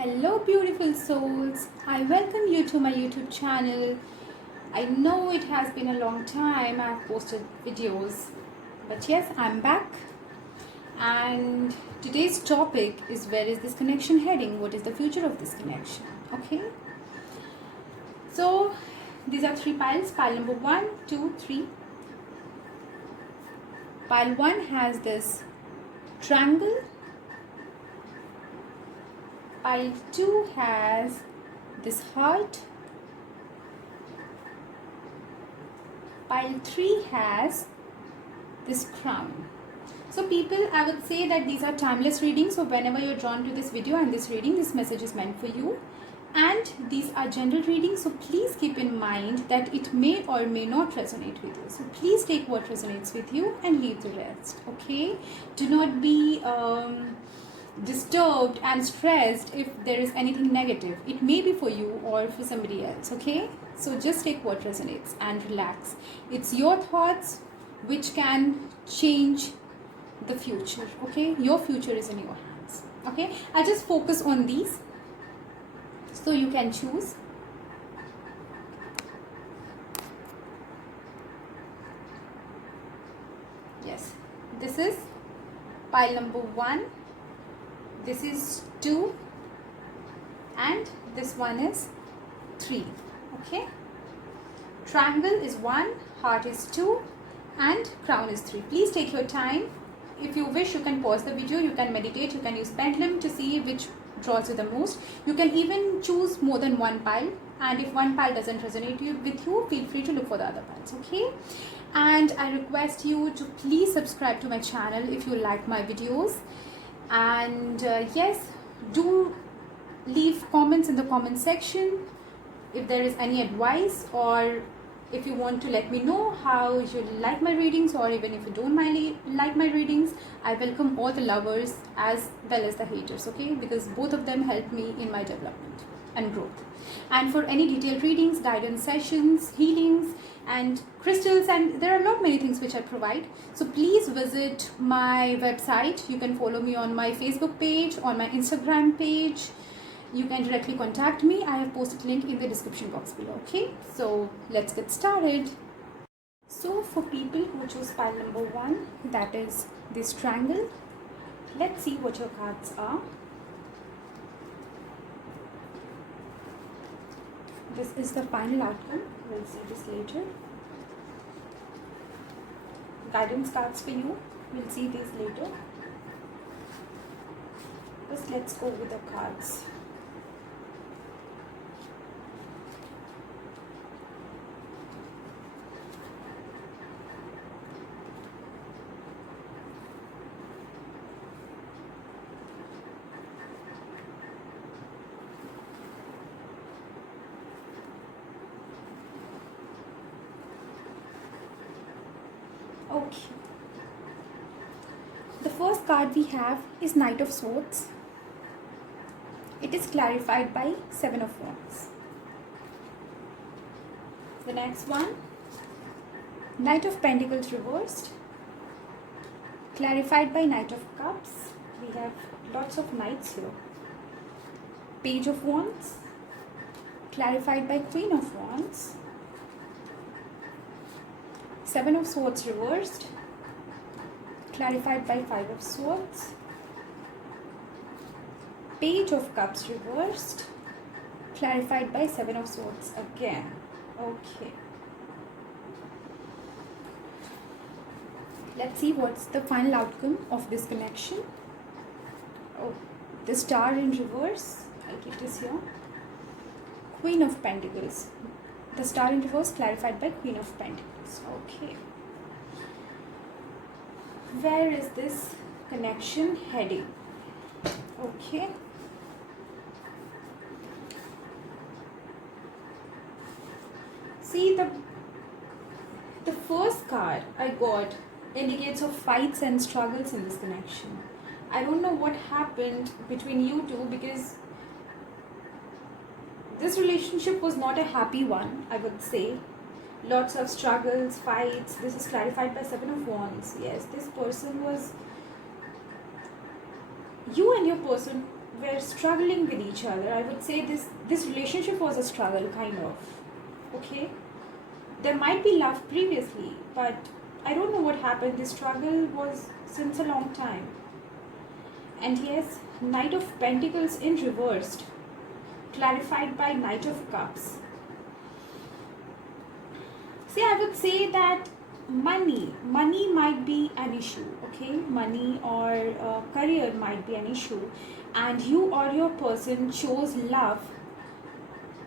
Hello, beautiful souls. I welcome you to my YouTube channel. I know it has been a long time I've posted videos, but yes, I'm back. And today's topic is, where is this connection heading? What is the future of this connection? Okay, so these are three piles. Pile number 1, 2, 3. Pile 1 has this triangle. Pile 2 has this heart. Pile 3 has this crown. So people, I would say that these are timeless readings. So whenever you're drawn to this video and this reading, this message is meant for you. And these are general readings, so please keep in mind that it may or may not resonate with you. So please take what resonates with you and leave the rest. Okay, do not be disturbed and stressed if there is anything negative. It may be for you or for somebody else. Okay, so just take what resonates and relax. It's your thoughts which can change the future. Okay, your future is in your hands. Okay, I just focus on these so you can choose. Yes, this is pile number 1, this is 2, and this one is 3. Okay, triangle is 1, heart is 2, and crown is 3. Please take your time. If you wish, you can pause the video, you can meditate, you can use pendulum to see which draws you the most. You can even choose more than one pile, and if one pile doesn't resonate with you, feel free to look for the other piles. Okay, and I request you to please subscribe to my channel if you like my videos, and yes, do leave comments in the comment section if there is any advice, or if you want to let me know how you like my readings, or even if you don't like my readings. I welcome all the lovers as well as the haters. Okay, because both of them help me in my development and growth. And for any detailed readings, guidance sessions, healings, and crystals, and there are not many things which I provide, so please visit my website. You can follow me on my Facebook page, on my Instagram page. You can directly contact me. I have posted a link in the description box below. Okay, so let's get started. So for people who choose pile number 1, that is this triangle, let's see what your cards are. This is the final outcome. We'll see this later. Guidance cards for you. We'll see these later. First, let's go with the cards. Okay. The first card we have is Knight of Swords. It is clarified by 7 of Wands. The next one, Knight of Pentacles reversed, clarified by Knight of Cups. We have lots of knights here. Page of Wands, clarified by Queen of Wands. 7 of Swords reversed, clarified by 5 of Swords. Page of Cups reversed, clarified by 7 of Swords again. Okay. Let's see what's the final outcome of this connection. Oh, the Star in reverse. I'll keep this here. Queen of Pentacles. The Star in reverse clarified by Queen of Pentacles. Okay. Where is this connection heading? Okay. See, the first card I got indicates of fights and struggles in this connection. I don't know what happened between you two, because this relationship was not a happy one, I would say. Lots of struggles, fights. This is clarified by 7 of Wands. Yes, this person was, you and your person were struggling with each other. I would say this relationship was a struggle, kind of. Okay, there might be love previously, but I don't know what happened. The struggle was since a long time. And yes, Knight of Pentacles in reversed, clarified by Knight of Cups. See, I would say that money might be an issue. Okay, money or career might be an issue, and you or your person chose love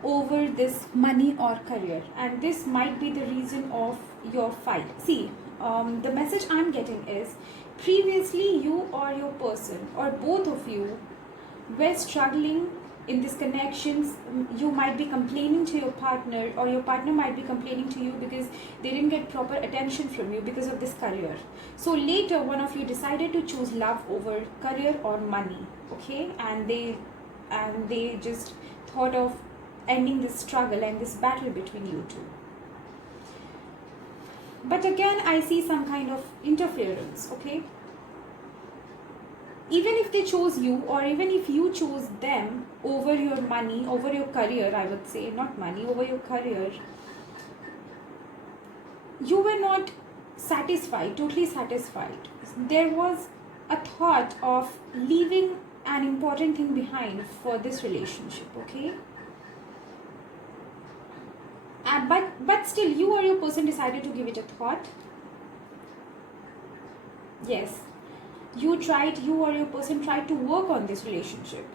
over this money or career, and this might be the reason of your fight. See, the message I'm getting is, previously you or your person or both of you were struggling in these connections. You might be complaining to your partner, or your partner might be complaining to you because they didn't get proper attention from you because of this career. So later one of you decided to choose love over career or money. Okay, and they just thought of ending this struggle and this battle between you two. But again, I see some kind of interference. Okay, even if they chose you, or even if you chose them over your money, over your career, I would say, not money, over your career, you were not satisfied, totally satisfied. There was a thought of leaving an important thing behind for this relationship. Okay, but still you or your person decided to give it a thought. Yes, you or your person tried to work on this relationship,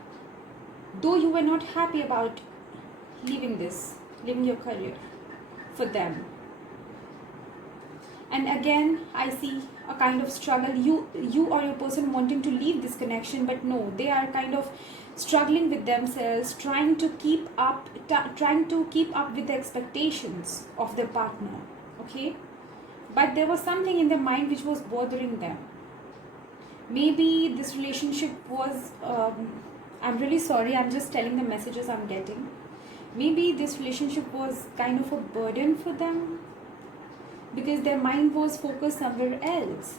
though you were not happy about leaving your career for them. And again, I see a kind of struggle. You or your person wanting to leave this connection, but no, they are kind of struggling with themselves, trying to keep up with the expectations of their partner. Okay, but there was something in their mind which was bothering them. Maybe this relationship was I'm really sorry, I'm just telling the messages I'm getting. Maybe this relationship was kind of a burden for them, because their mind was focused somewhere else,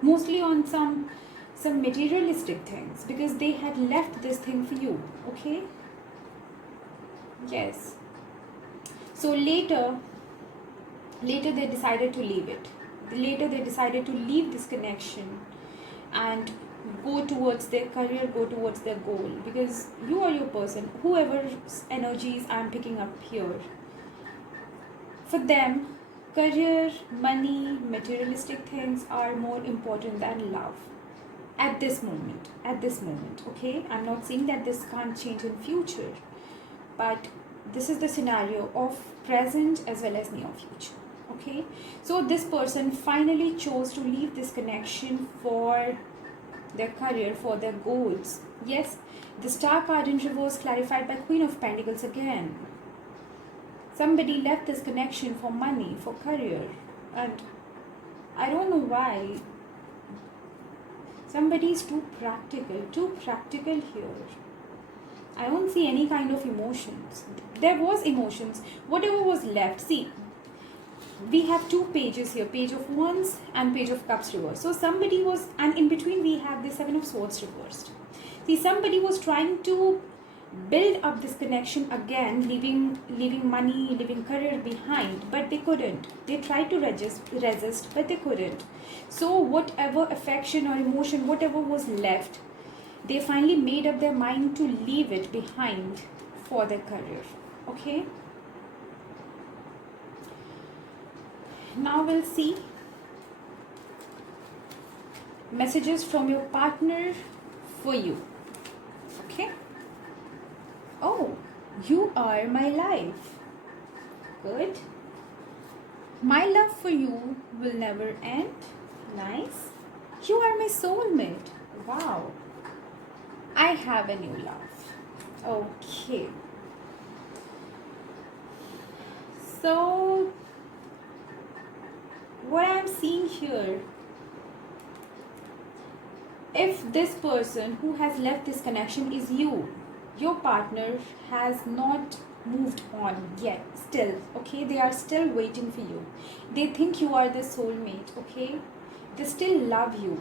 mostly on some materialistic things, because they had left this thing for you. Okay, yes. So later they decided to leave it. Later they decided to leave this connection and go towards their career, go towards their goal, because you or your person, whoever's energies I'm picking up here, for them, career, money, materialistic things are more important than love at this moment. Okay, I'm not saying that this can't change in future, but this is the scenario of present as well as near future. Okay, so this person finally chose to leave this connection for their career, for their goals. Yes, the Star card in reverse, clarified by Queen of Pentacles again. Somebody left this connection for money, for career, and I don't know why. Somebody is too practical here. I don't see any kind of emotions. There was emotions, whatever was left. See, we have two pages here, Page of Wands and Page of Cups reversed. So somebody was, and in between we have the Seven of Swords reversed. See, somebody was trying to build up this connection again, leaving money, leaving career behind, but they couldn't. They tried to resist, but they couldn't. So whatever affection or emotion, whatever was left, they finally made up their mind to leave it behind for their career. Okay, now we'll see messages from your partner for you. Okay, oh, you are my life. Good. My love for you will never end. Nice. You are my soulmate. Wow. I have a new love. Okay. So, what I'm seeing here, if this person who has left this connection is you, your partner has not moved on yet, still. Okay, they are still waiting for you. They think you are the soulmate. Okay, they still love you.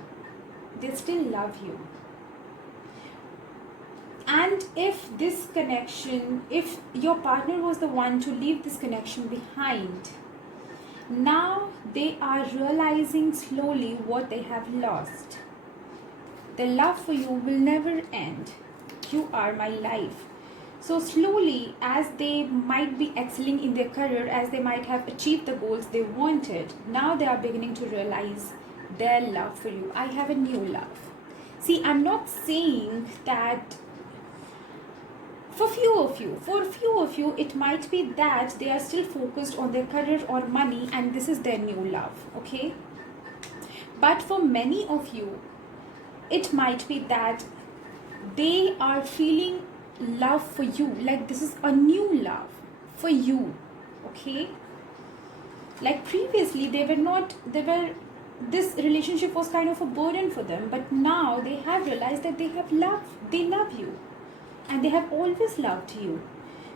And if this connection, if your partner was the one to leave this connection behind, now they are realizing slowly what they have lost. The love for you will never end. You are my life. So slowly, as they might be excelling in their career, as they might have achieved the goals they wanted, now they are beginning to realize their love for you. I have a new love. See, I'm not saying that for few of you, it might be that they are still focused on their career or money and this is their new love, okay? But for many of you, it might be that they are feeling love for you, like this is a new love for you, okay? Like previously this relationship was kind of a burden for them, but now they have realized that they love you and they have always loved you.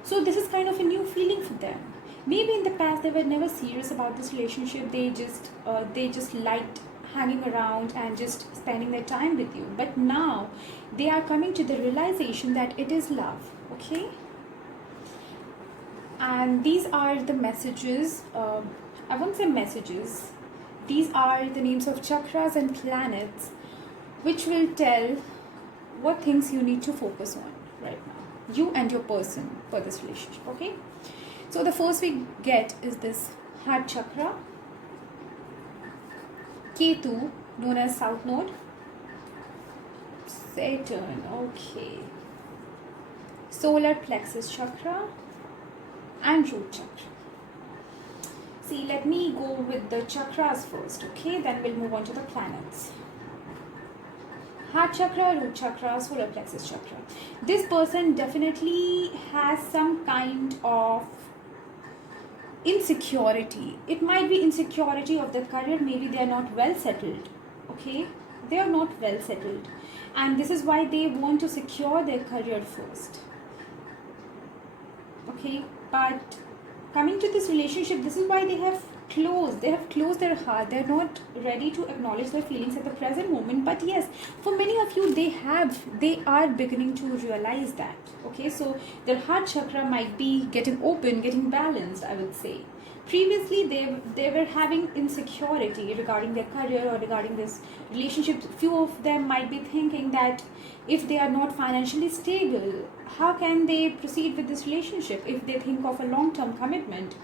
So this is kind of a new feeling for them. Maybe in the past they were never serious about this relationship, they just liked hanging around and just spending their time with you, but now they are coming to the realization that it is love, okay? And these are the messages, I won't say messages, these are the names of chakras and planets which will tell what things you need to focus on right now, you and your person, for this relationship, okay? So the first we get is this heart chakra, Ketu, known as South Node, Saturn, okay, solar plexus chakra, and root chakra. See, let me go with the chakras first, okay? Then we'll move on to the planets. Heart chakra, root chakra, solar plexus chakra. This person definitely has some kind of insecurity. It might be insecurity of the career, maybe they are not well settled, okay? They are not well settled, and this is why they want to secure their career first, okay? But coming to this relationship, this is why they have closed their heart. They're not ready to acknowledge their feelings at the present moment. But yes, for many of you, they are beginning to realize that, okay? So their heart chakra might be getting open, getting balanced, I would say. Previously they were having insecurity regarding their career or regarding this relationship. Few of them might be thinking that if they are not financially stable, how can they proceed with this relationship? If they think of a long-term commitment,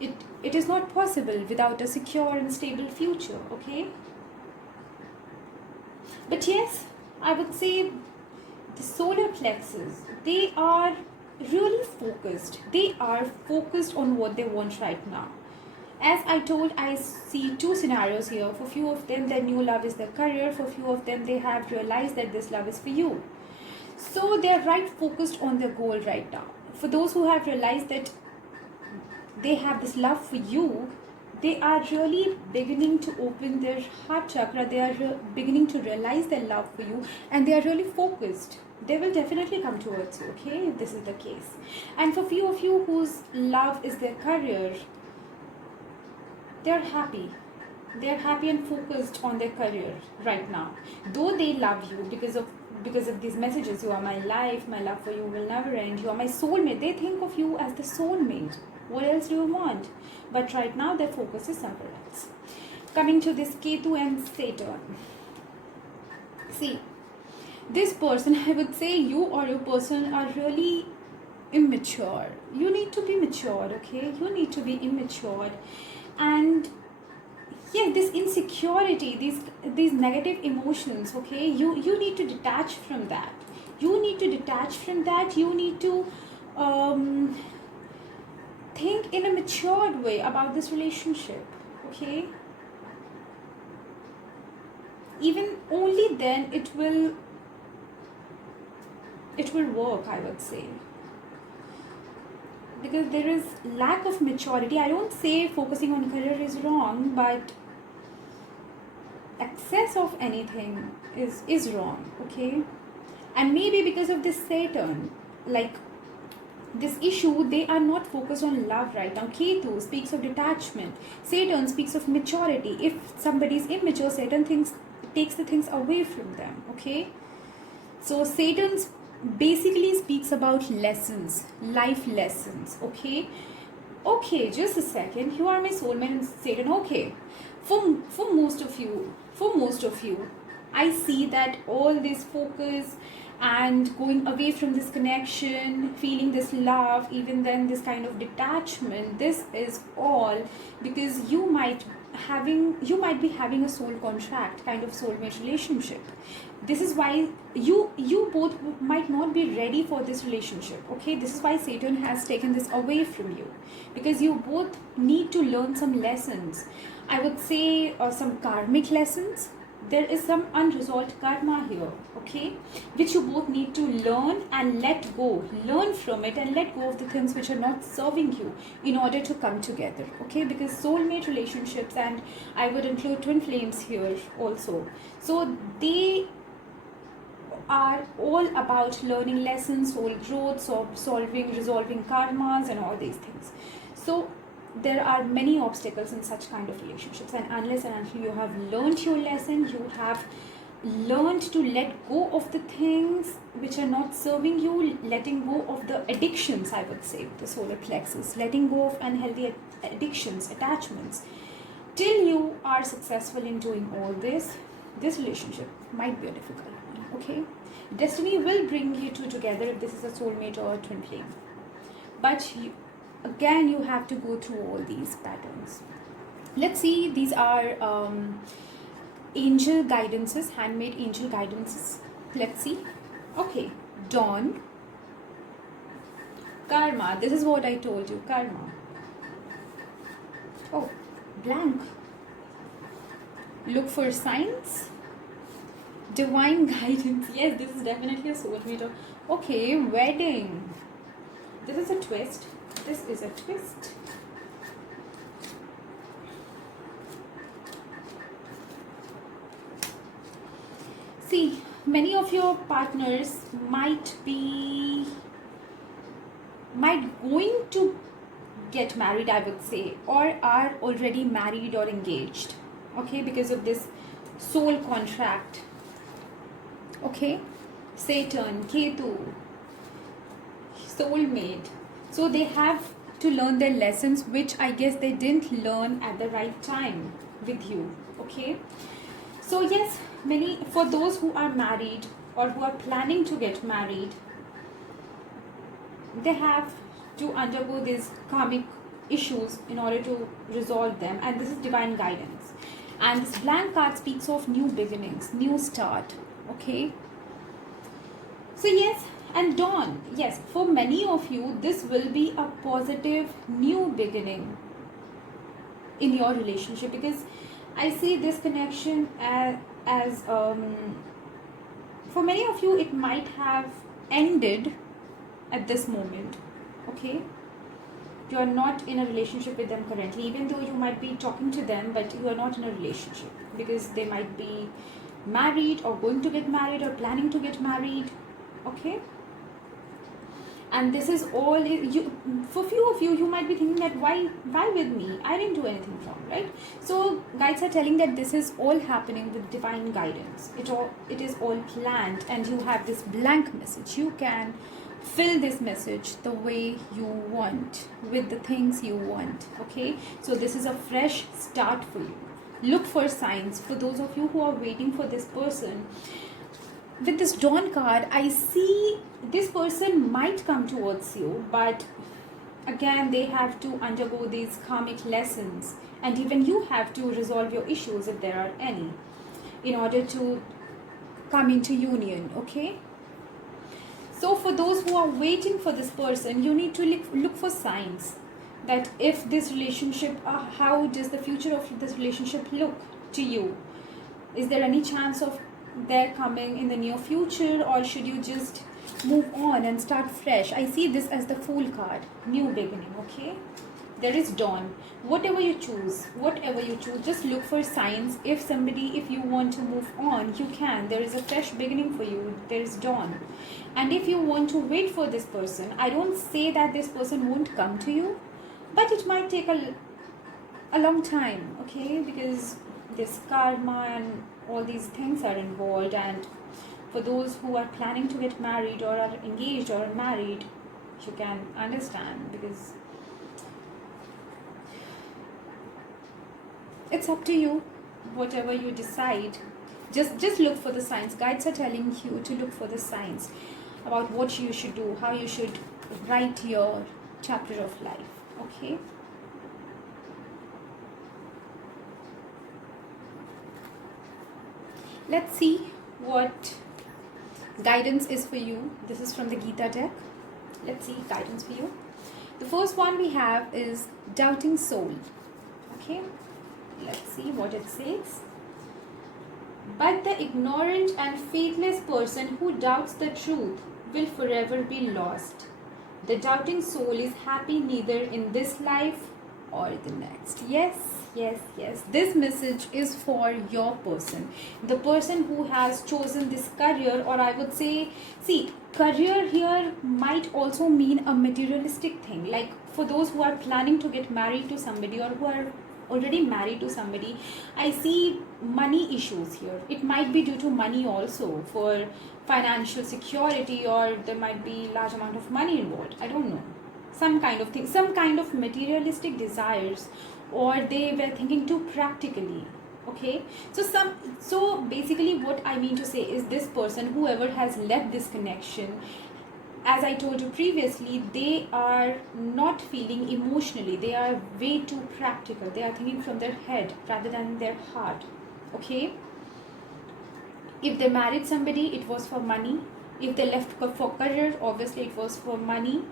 it is not possible without a secure and stable future, okay? But yes, I would say the solar plexus, they are really focused. They are focused on what they want right now. As I told, I see two scenarios here. For few of them, their new love is their career. For few of them, they have realized that this love is for you. So they are right focused on their goal right now. For those who have realized that they have this love for you, they are really beginning to open their heart chakra. They are beginning to realize their love for you, and they are really focused. They will definitely come towards you, okay, if this is the case. And for few of you whose love is their career, they are happy. They are happy and focused on their career right now. Though they love you because of these messages, you are my life, my love for you will never end, you are my soulmate. They think of you as the soulmate. What else do you want? But right now their focus is somewhere else. Coming to this Ketu and Saturn. See, this person, I would say you or your person are really immature. You need to be mature, okay? You need to be immature. And yeah, this insecurity, these negative emotions, okay? You need to detach from that. You need to detach from that. You need to think in a matured way about this relationship, okay? Even only then it will work, I would say. Because there is lack of maturity. I don't say focusing on career is wrong, but excess of anything is wrong, okay? And maybe because of this Saturn, like this issue, they are not focused on love right now. Ketu speaks of detachment. Saturn speaks of maturity. If somebody is immature, Saturn takes the things away from them, okay? So Saturn's basically speaks about lessons, life lessons. Okay, just a second. You are my soulmate and Satan. Okay, for most of you, I see that all this focus and going away from this connection, feeling this love, even then this kind of detachment, this is all because you might be having a soul contract, kind of soulmate relationship. This is why you both might not be ready for this relationship. Okay, this is why Satan has taken this away from you, because you both need to learn some lessons. I would say some karmic lessons. There is some unresolved karma here, okay, which you both need to learn and let go. Learn from it and let go of the things which are not serving you in order to come together, okay, because soulmate relationships, and I would include twin flames here also, so they are all about learning lessons, soul growth, so resolving karmas and all these things. So there are many obstacles in such kind of relationships, and unless and until you have learned your lesson, you have learned to let go of the things which are not serving you, letting go of the addictions, I would say, the solar plexus, letting go of unhealthy addictions, attachments. Till you are successful in doing all this relationship might be a difficult one, okay? Destiny will bring you two together if this is a soulmate or a twin flame. But again, you have to go through all these patterns. Let's see, these are angel guidances, handmade angel guidances. Let's see. Okay, dawn, karma. This is what I told you, karma. Oh, blank. Look for signs. Divine guidance. Yes, this is definitely a soulmate. Okay, wedding. This is a twist. This is a twist. See, many of your partners might going to get married, I would say, or are already married or engaged, okay, because of this soul contract. Okay, Saturn, Ketu, soulmate. So they have to learn their lessons, which I guess they didn't learn at the right time with you. Okay, so yes, for those who are married or who are planning to get married, they have to undergo these karmic issues in order to resolve them, and this is divine guidance. And this blank card speaks of new beginnings, new start. Okay, so yes, and dawn, yes, for many of you this will be a positive new beginning in your relationship, because I see this connection as for many of you it might have ended at this moment. Okay, you are not in a relationship with them currently, even though you might be talking to them, but you are not in a relationship because they might be married or going to get married or planning to get married. Okay, and this is all you. For few of you might be thinking that why with me, I didn't do anything wrong, right? So guides are telling that this is all happening with divine guidance. It is all planned, and you have this blank message. You can fill this message the way you want, with the things you want. Okay, so this is a fresh start for you. Look for signs. For those of you who are waiting for this person, with this dawn card, I see this person might come towards you, but again they have to undergo these karmic lessons, and even you have to resolve your issues if there are any, in order to come into union. Okay, so for those who are waiting for this person, you need to look for signs that if this relationship, how does the future of this relationship look to you? Is there any chance of their coming in the near future, or should you just move on and start fresh? I see this as the Fool card, new beginning. Okay, there is dawn. Whatever you choose, just look for signs. If you want to move on, you can. There is a fresh beginning for you. There is dawn. And if you want to wait for this person, I don't say that this person won't come to you, but it might take a long time. Okay, because this karma and all these things are involved, and For those who are planning to get married or are engaged or married, you can understand, because it's up to you, whatever you decide. Just look for the signs. Guides are telling you to look for the signs about what you should do, how you should write your chapter of life. Okay. Let's see what guidance is for you. This is from the Gita deck. Let's see guidance for you. The first one we have is doubting soul. Okay, let's see what it says. But the ignorant and faithless person who doubts the truth will forever be lost. The doubting soul is happy neither in this life or the next. Yes, yes, yes. This message is for your person. The person who has chosen this career, or I would say, see, career here might also mean a materialistic thing. Like for those who are planning to get married to somebody, or who are already married to somebody, I see money issues here. It might be due to money also, for financial security, or there might be large amount of money involved. I don't know. Some kind of thing, some kind of materialistic desires, or they were thinking too practically. Okay, so basically what I mean to say is, this person, whoever has left this connection, as I told you previously, they are not feeling emotionally. They are way too practical. They are thinking from their head rather than their heart. Okay. If they married somebody, it was for money. If they left for career, obviously it was for money.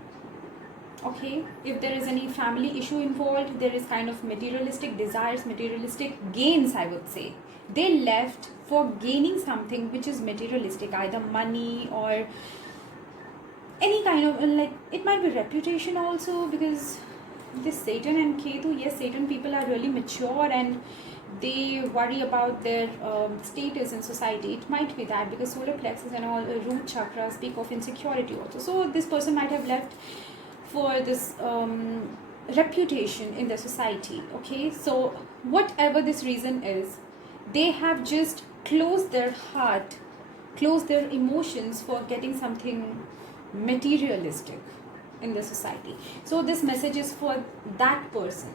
Okay. If there is any family issue involved, there is kind of materialistic desires, materialistic gains, I would say. They left for gaining something which is materialistic, either money or any kind of, like, it might be reputation also, because this Saturn and Ketu, yes, Saturn people are really mature and they worry about their status in society. It might be that, because solar plexus and all root chakras speak of insecurity also. So this person might have left for this reputation in the society. Okay, so whatever this reason is, they have just closed their heart, closed their emotions for getting something materialistic in the society. So this message is for that person,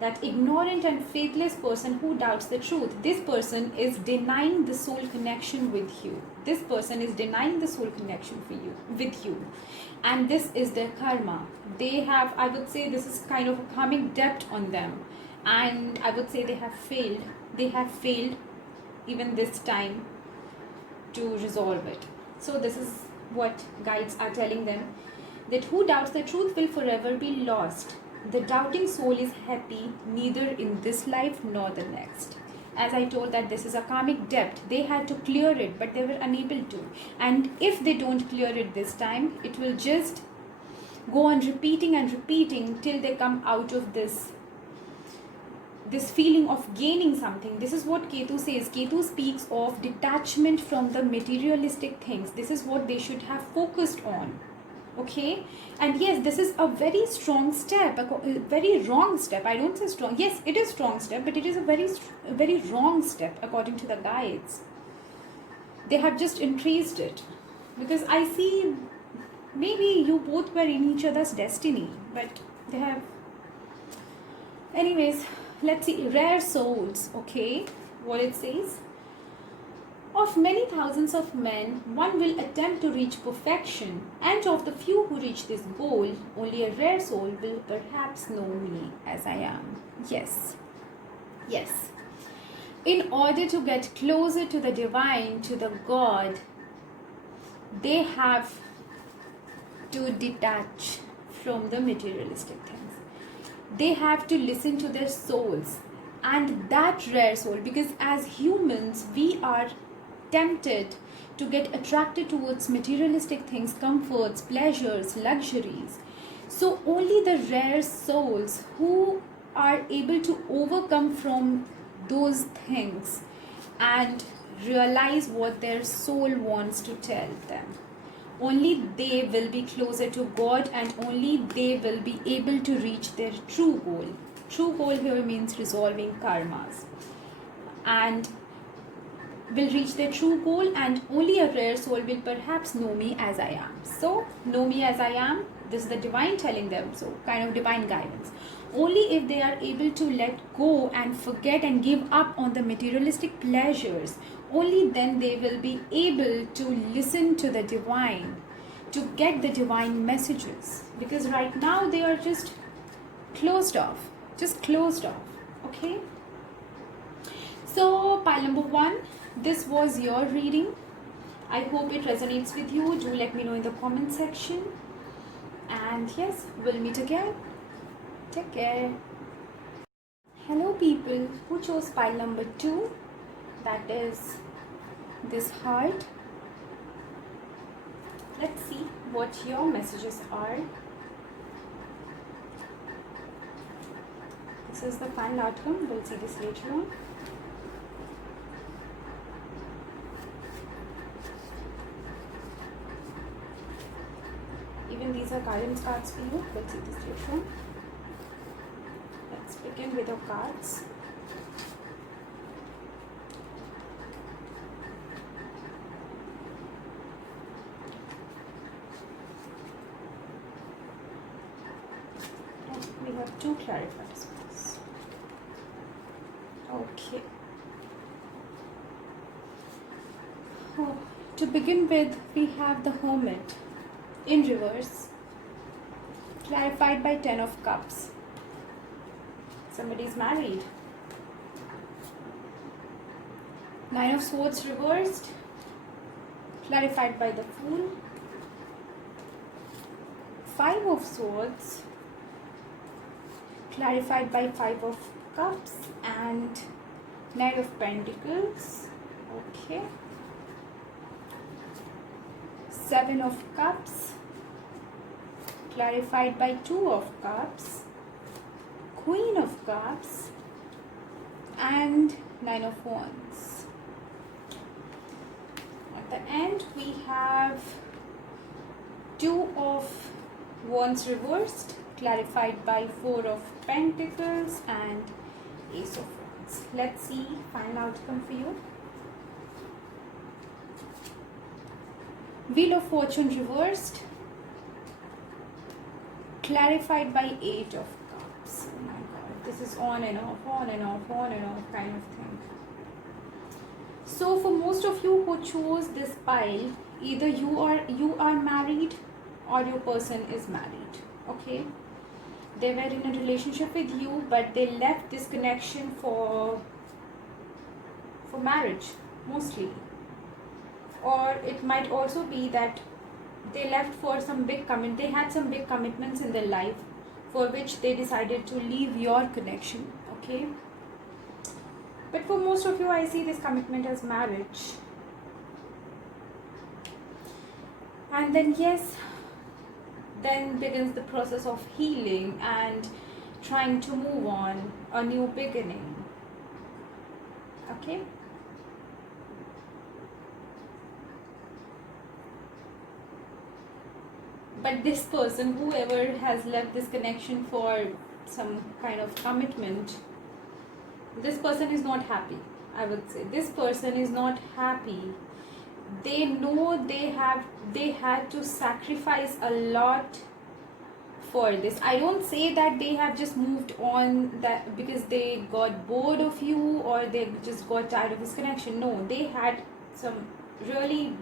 that ignorant and faithless person who doubts the truth. This person is denying the soul connection with you. This person is denying the soul connection for you, with you, and this is their karma. They have, I would say, this is kind of a karmic debt on them, and I would say they have failed. They have failed even this time to resolve it. So this is what guides are telling them, that who doubts the truth will forever be lost. The doubting soul is happy neither in this life nor the next. As I told, that this is a karmic debt. They had to clear it, but they were unable to. And if they don't clear it this time, it will just go on repeating and repeating till they come out of this feeling of gaining something. This is what Ketu says. Ketu speaks of detachment from the materialistic things. This is what they should have focused on. Okay, and yes, this is a very strong step, a very wrong step. I don't say strong. Yes, it is strong step, but it is a very wrong step according to the guides. They have just increased it, because I see maybe you both were in each other's destiny, but they have. Anyways, let's see. Rare souls. Okay, what it says. Of many thousands of men, one will attempt to reach perfection, and of the few who reach this goal, only a rare soul will perhaps know me as I am. Yes. Yes. In order to get closer to the divine, to the God, they have to detach from the materialistic things. They have to listen to their souls, and that rare soul, because as humans, we are tempted to get attracted towards materialistic things, comforts, pleasures, luxuries. So only the rare souls who are able to overcome from those things and realize what their soul wants to tell them, only they will be closer to God, and only they will be able to reach their true goal. True goal here means resolving karmas. And will reach their true goal, and only a rare soul will perhaps know me as I am. So, know me as I am, this is the divine telling them, so kind of divine guidance. Only if they are able to let go and forget and give up on the materialistic pleasures, only then they will be able to listen to the divine, to get the divine messages. Because right now they are just closed off, okay? So pile number 1, this was your reading. I hope it resonates with you. Do let me know in the comment section. And yes, we'll meet again. Take care. Hello people who chose pile number 2, that is this heart. Let's see what your messages are. This is the final outcome. We'll see this later on. Even these are guidance cards for you. We'll see this later on. Let's begin with our cards. We have 2 clarifiers for this. Okay. Oh, to begin with, we have the Hermit in reverse, clarified by 10 of Cups. Somebody is married. 9 of Swords reversed, clarified by the Fool. 5 of Swords, clarified by 5 of Cups, and 9 of Pentacles. Okay. 7 of Cups, clarified by 2 of Cups, Queen of Cups, and 9 of Wands. At the end, we have 2 of Wands reversed, clarified by 4 of Pentacles and Ace of Wands. Let's see final outcome for you. Wheel of Fortune reversed, clarified by 8 of Cups. Oh my god, this is on and off, on and off, on and off kind of thing. So for most of you who chose this pile, either you are married or your person is married. Okay, they were in a relationship with you, but they left this connection for marriage mostly. Or it might also be that they left for some big they had some big commitments in their life for which they decided to leave your connection. Okay, but for most of you, I see this commitment as marriage. And then yes, then begins the process of healing and trying to move on, a new beginning. Okay, but this person, whoever has left this connection for some kind of commitment, this person is not happy. I would say this person is not happy. They know they had to sacrifice a lot for this. I don't say that they have just moved on that because they got bored of you or they just got tired of this connection. No, they had some really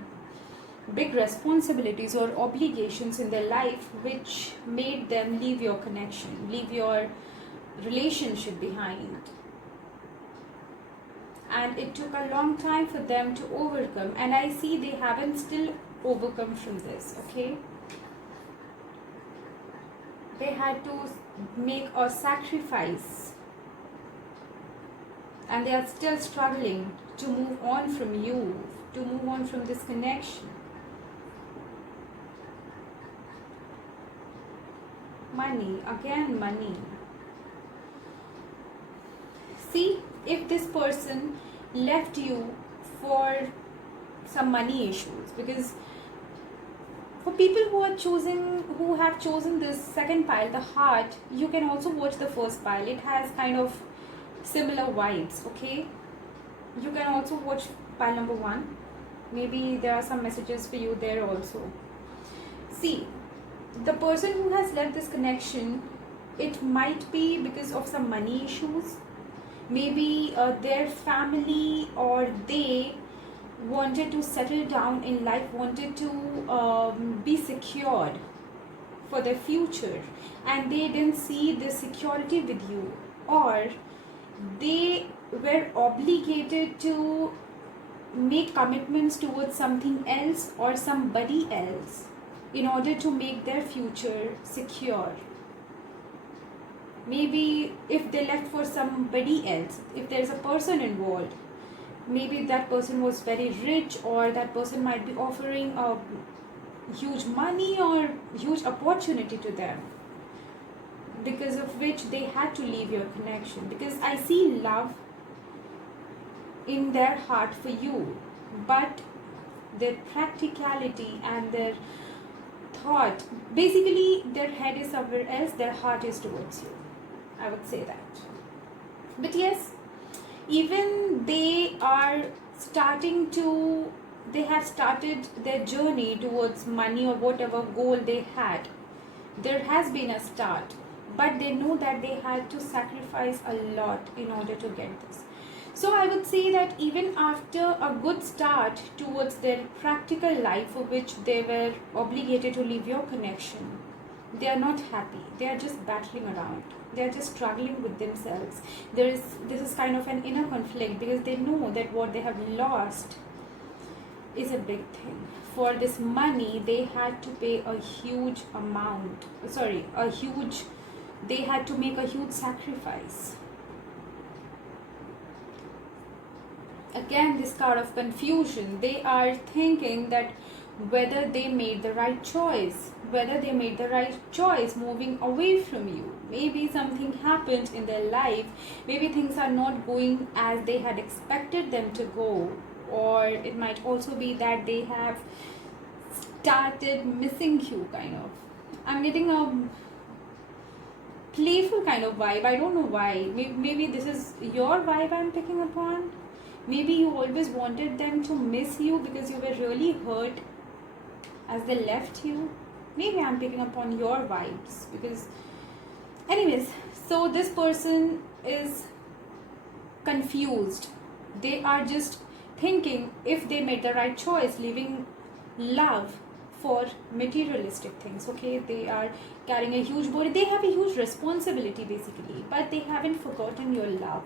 big responsibilities or obligations in their life which made them leave your connection, leave your relationship behind. And it took a long time for them to overcome, and I see they haven't still overcome from this. Okay, they had to make a sacrifice and they are still struggling to move on from you, to move on from this connection. Money, again money. See, if this person left you for some money issues, because for people who have chosen this second pile, the heart, you can also watch the first pile. It has kind of similar vibes. Okay, you can also watch pile number 1. Maybe there are some messages for you there also. See, the person who has left this connection, it might be because of some money issues. Maybe their family or they wanted to settle down in life, wanted to be secured for their future, and they didn't see the security with you, or they were obligated to make commitments towards something else or somebody else in order to make their future secure. Maybe if they left for somebody else, if there's a person involved, maybe that person was very rich, or that person might be offering a huge money or huge opportunity to them, because of which they had to leave your connection. Because I see love in their heart for you, but their practicality and their thought, basically their head is somewhere else, their heart is towards you, I would say that. But yes, even they have started their journey towards money or whatever goal they had. There has been a start, but they know that they had to sacrifice a lot in order to get this. So I would say that even after a good start towards their practical life, for which they were obligated to leave your connection, they are not happy. They are just battling around. They are just struggling with themselves. This is kind of an inner conflict, because they know that what they have lost is a big thing. For this money, they had to pay a huge amount. They had to make a huge sacrifice. Again, this card of confusion. They are thinking that whether they made the right choice, moving away from you. Maybe something happened in their life, maybe things are not going as they had expected them to go, or it might also be that they have started missing you, kind of. I'm getting a playful kind of vibe. I don't know why. Maybe this is your vibe I'm picking upon. Maybe you always wanted them to miss you because you were really hurt as they left you. Maybe I'm picking up on your vibes, because anyways, so this person is confused. They are just thinking if they made the right choice, leaving love for materialistic things. Okay, they are carrying a huge body, they have a huge responsibility basically, but they haven't forgotten your love.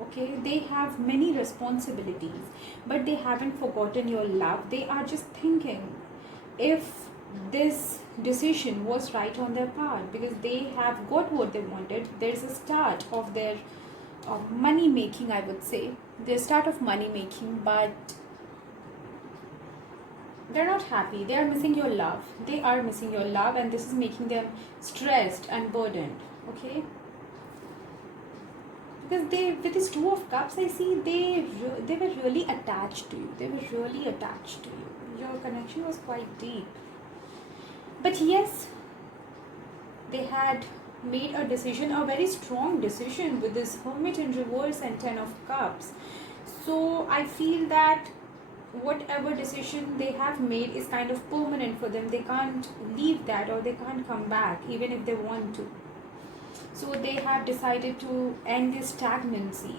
Okay, they have many responsibilities, but they haven't forgotten your love. They are just thinking if this decision was right on their part, because they have got what they wanted. There's a start of their money making, I would say, the start of money making, but they're not happy. They are missing your love. And this is making them stressed and burdened. Okay, because they, with this Two of Cups, I see they were really attached to you. Your connection was quite deep. But yes, they had made a decision, a very strong decision, with this Hermit in reverse and 10 of Cups. So I feel that whatever decision they have made is kind of permanent for them. They can't leave that, or they can't come back even if they want to. So they have decided to end this stagnancy.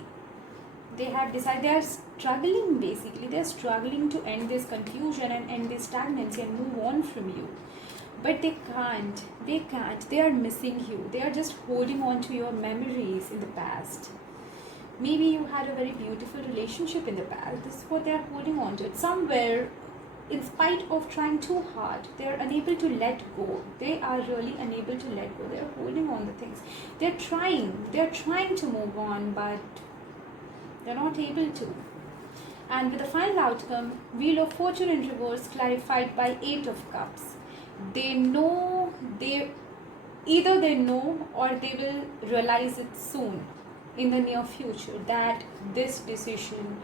They are struggling, basically. They're struggling to end this confusion and end this stagnancy and move on from you. But they can't. They are missing you. They are just holding on to your memories in the past. Maybe you had a very beautiful relationship in the past. This is what they are holding on to. Somewhere, in spite of trying too hard, they are unable to let go. They are really unable to let go. They are holding on to things. They're trying to move on, but they're not able to. And with the final outcome, Wheel of Fortune in reverse, clarified by 8 of Cups. Either they know, or they will realize it soon, in the near future, that this decision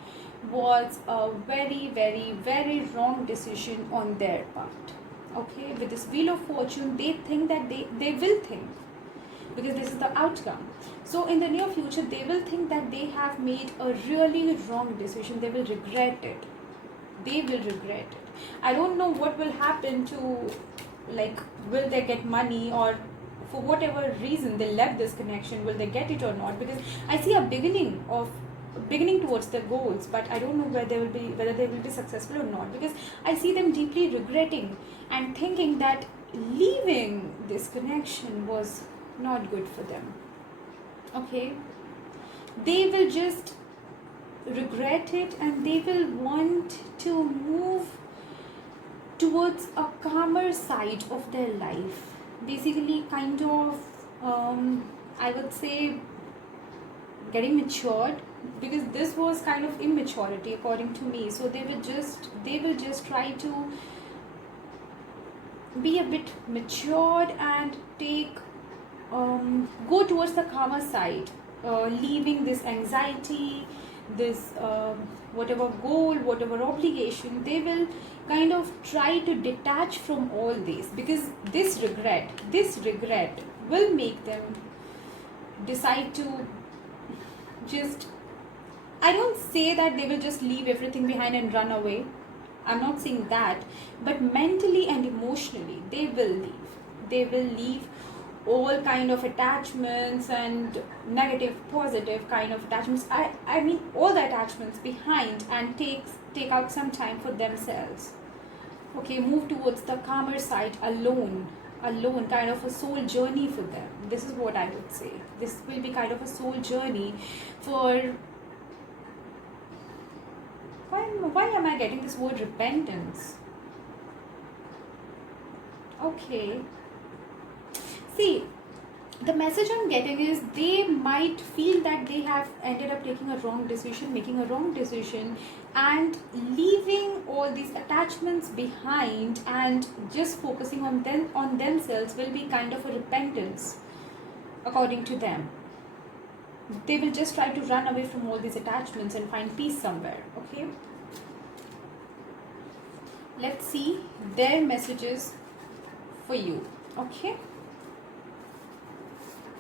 was a very, very, very wrong decision on their part. Okay, with this Wheel of Fortune, they think that they will think because this is the outcome. So in the near future they will think that they have made a really wrong decision. They will regret it. They will regret it. I don't know what will happen to, like, will they get money, or for whatever reason they left this connection, will they get it or not? Because I see a beginning towards their goals, but I don't know whether they will be successful or not, because I see them deeply regretting and thinking that leaving this connection was not good for them. Okay, they will just regret it, and they will want to move towards a calmer side of their life. Basically, kind of, I would say, getting matured, because this was kind of immaturity according to me. So they will just try to be a bit matured and go towards the calmer side, leaving this anxiety, this whatever goal, whatever obligation. They will kind of try to detach from all this, because this regret will make them decide to just, I don't say that they will just leave everything behind and run away. I'm not saying that, but mentally and emotionally they will leave all kind of attachments and negative, positive kind of attachments. I mean all the attachments behind, and take out some time for themselves. Okay, move towards the calmer side alone, kind of a soul journey for them. This is what I would say. This will be kind of a soul journey for, why am I getting this word repentance? Okay, see, the message I'm getting is they might feel that they have ended up taking a wrong decision, making a wrong decision, and leaving all these attachments behind and just focusing on themselves will be kind of a repentance according to them. They will just try to run away from all these attachments and find peace somewhere. Okay, let's see their messages for you. Okay,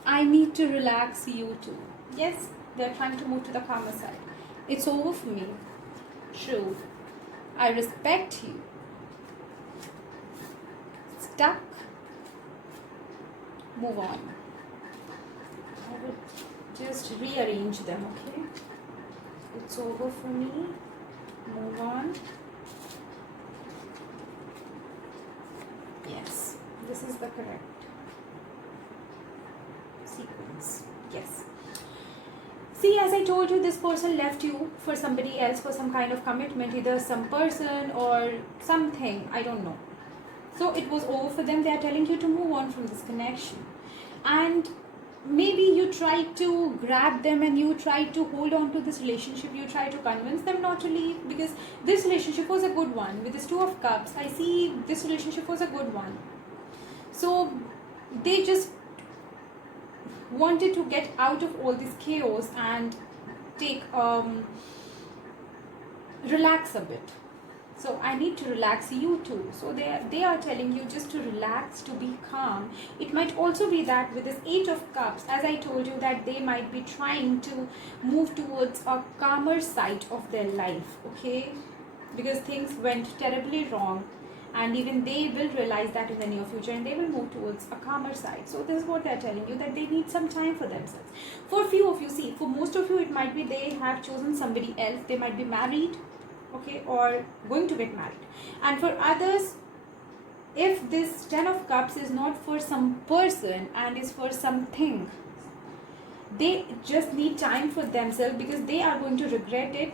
I need to relax, you too. Yes, they're trying to move to the calmer side. It's over for me. True. I respect you. Stuck. Move on. I will just rearrange them, okay? It's over for me. Move on. Yes, this is the correct sequence. Yes. See, as I told you, this person left you for somebody else, for some kind of commitment, either some person or something, I don't know. So it was over for them. They are telling you to move on from this connection. And maybe you try to grab them and you try to hold on to this relationship. You try to convince them not to leave, because this relationship was a good one. With this Two of Cups, I see this relationship was a good one. So they just wanted to get out of all this chaos and take relax a bit. So I need to relax, you too. So they are telling you just to relax, to be calm. It might also be that with this Eight of Cups, as I told you, that they might be trying to move towards a calmer side of their life. Okay, because things went terribly wrong, and even they will realize that in the near future, and they will move towards a calmer side. So this is what they're telling you, that they need some time for themselves. For a few of you, see, for most of you, it might be they have chosen somebody else. They might be married, okay, or going to get married. And for others, if this Ten of Cups is not for some person and is for something, they just need time for themselves, because they are going to regret it.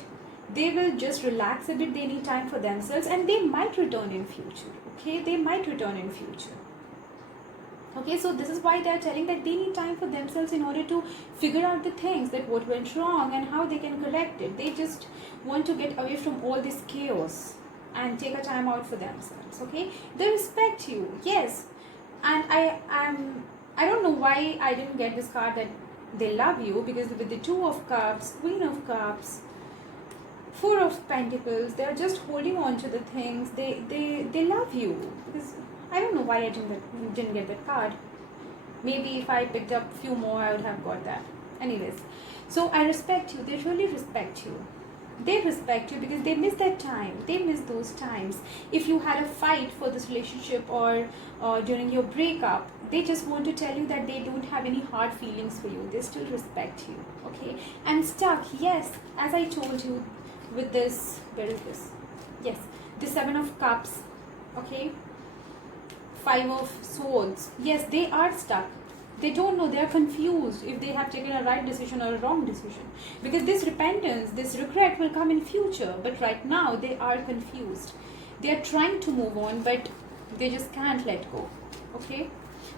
They will just relax a bit. They need time for themselves, and they might return in future. Okay, they might return in future. Okay, so this is why they are telling that they need time for themselves in order to figure out the things, that what went wrong and how they can correct it. They just want to get away from all this chaos and take a time out for themselves. Okay, they respect you, yes, and I don't know why I didn't get this card that they love you, because with the Two of Cups, Queen of Cups, Four of Pentacles, they are just holding on to the things. They love you, because I don't know why I didn't get that card. Maybe if I picked up few more, I would have got that. Anyways, so I respect you. They really respect you. They respect you because they miss that time. They miss those times. If you had a fight for this relationship, or during your breakup, they just want to tell you that they don't have any hard feelings for you. They still respect you. Okay. And stuck, yes, as I told you, with this, where is this? Yes, the 7 of cups. Okay. 5 of swords. Yes, they are stuck. They don't know, they are confused if they have taken a right decision or a wrong decision, because this repentance, this regret will come in future, but right now they are confused. They are trying to move on, but they just can't let go. Okay,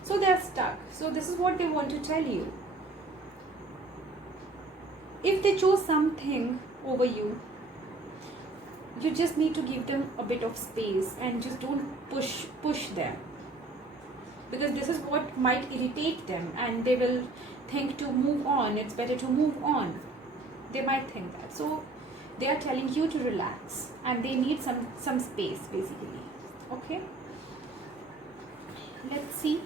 so they are stuck. So this is what they want to tell you. If they chose something over you, you just need to give them a bit of space and just don't push them, because this is what might irritate them, and they will think to move on, it's better to move on. They might think that. So they are telling you to relax, and they need some space basically. Okay, let's see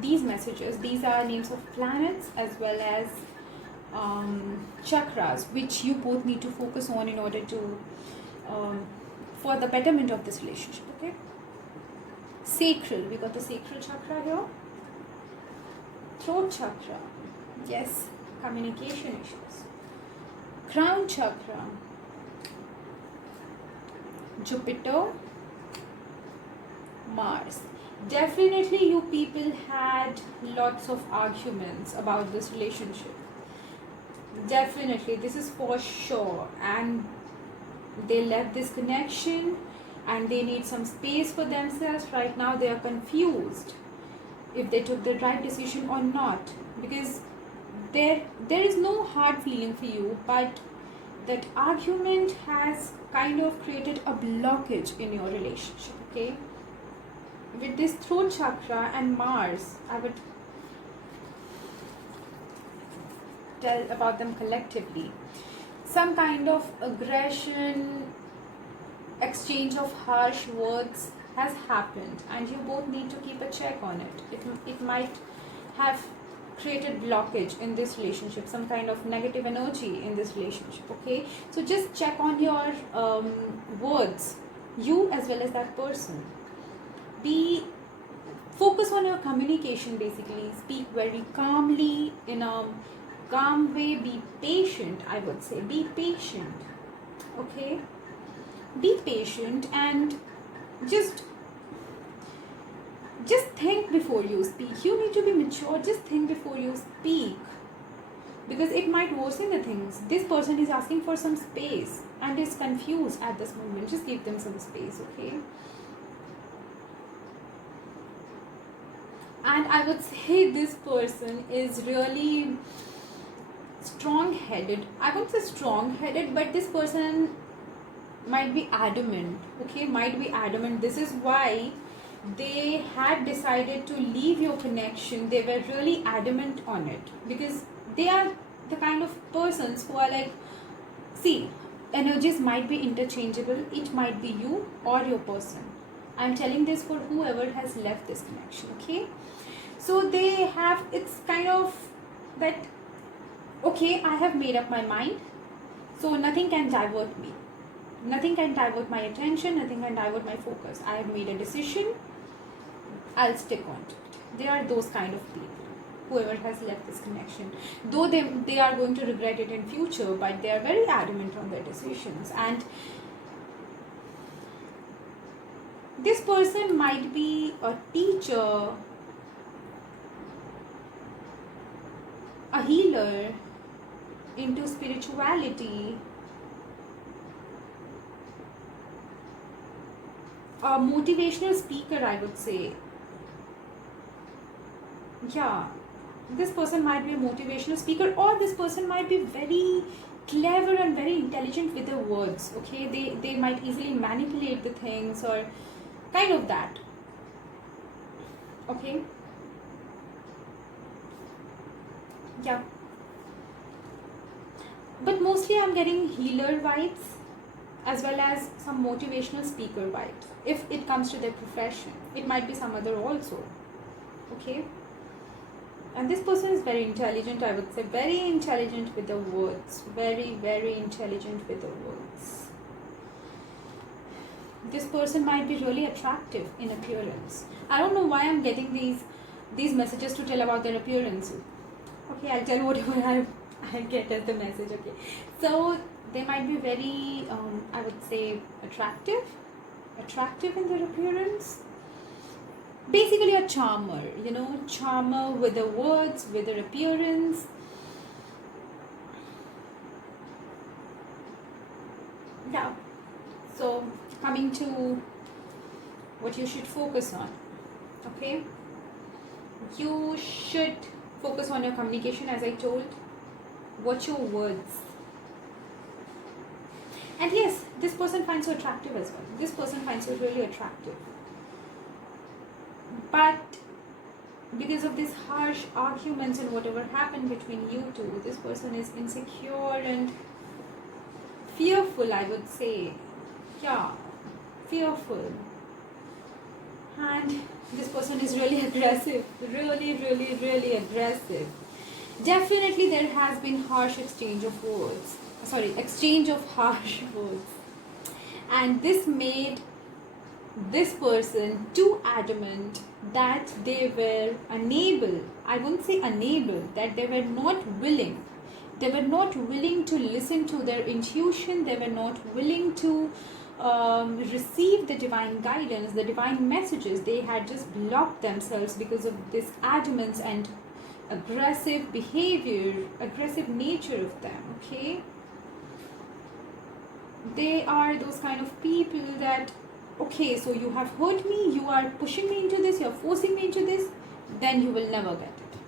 these messages. These are names of planets as well as chakras, which you both need to focus on in order to for the betterment of this relationship. Okay, sacral, we got the sacral chakra here. Throat chakra, yes, communication issues. Crown chakra, Jupiter, Mars. Definitely you people had lots of arguments about this relationship. Definitely, this is for sure. And they left this connection and they need some space for themselves. Right now they are confused if they took the right decision or not, because there is no hard feeling for you, but that argument has kind of created a blockage in your relationship. Okay, with this throat chakra and Mars, I would tell about them collectively. Some kind of aggression, exchange of harsh words has happened, and you both need to keep a check on it. It might have created blockage in this relationship, some kind of negative energy in this relationship. Okay, so just check on your words, you as well as that person. Be focus on your communication basically. Speak very calmly, in a calm way. Be patient, I would say. Be patient. Okay, be patient, and just think before you speak. You need to be mature. Just think before you speak, because it might worsen the things. This person is asking for some space and is confused at this moment. Just give them some space. Okay, and I would say this person is really strong-headed. I wouldn't say strong-headed, but this person might be adamant. Okay, might be adamant. This is why they had decided to leave your connection. They were really adamant on it, because they are the kind of persons who are like, see, energies might be interchangeable. It might be you or your person. I'm telling this for whoever has left this connection. Okay, so they have, it's kind of that, okay, I have made up my mind, so nothing can divert me. Nothing can divert my attention, nothing can divert my focus. I have made a decision, I'll stick on to it. They are those kind of people, whoever has left this connection. Though they are going to regret it in future, but they are very adamant on their decisions. And this person might be a teacher, a healer, into spirituality, a motivational speaker, I would say. Yeah, this person might be a motivational speaker, or this person might be very clever and very intelligent with their words. Okay, they might easily manipulate the things, or kind of that. Okay, yeah, but mostly I'm getting healer vibes as well as some motivational speaker vibes. If it comes to their profession, it might be some other also. Okay, And this person is very intelligent, I would say. Very intelligent with the words. Very, very intelligent with the words. This person might be really attractive in appearance. I don't know why I'm getting these messages to tell about their appearance. Okay, I'll tell whatever I get as the message. Okay, so they might be very, I would say, attractive in their appearance. Basically a charmer, charmer with the words, with their appearance. Yeah. So coming to what you should focus on. Okay, you should focus on your communication, as I told. Watch your words. And yes, this person finds you attractive as well. This person finds you really attractive. But because of these harsh arguments and whatever happened between you two, this person is insecure and fearful, I would say. Yeah, fearful. And this person is really aggressive. Really, really, really aggressive. Definitely there has been harsh exchange of words. Exchange of harsh words. And this made this person too adamant that they were unable, I won't say unable, that they were not willing. They were not willing to listen to their intuition. They were not willing to receive the divine guidance, the divine messages. They had just blocked themselves because of this adamance and aggressive behavior, aggressive nature of them. Okay, they are those kind of people that, okay, so you have hurt me, you are pushing me into this, you are forcing me into this, then you will never get it.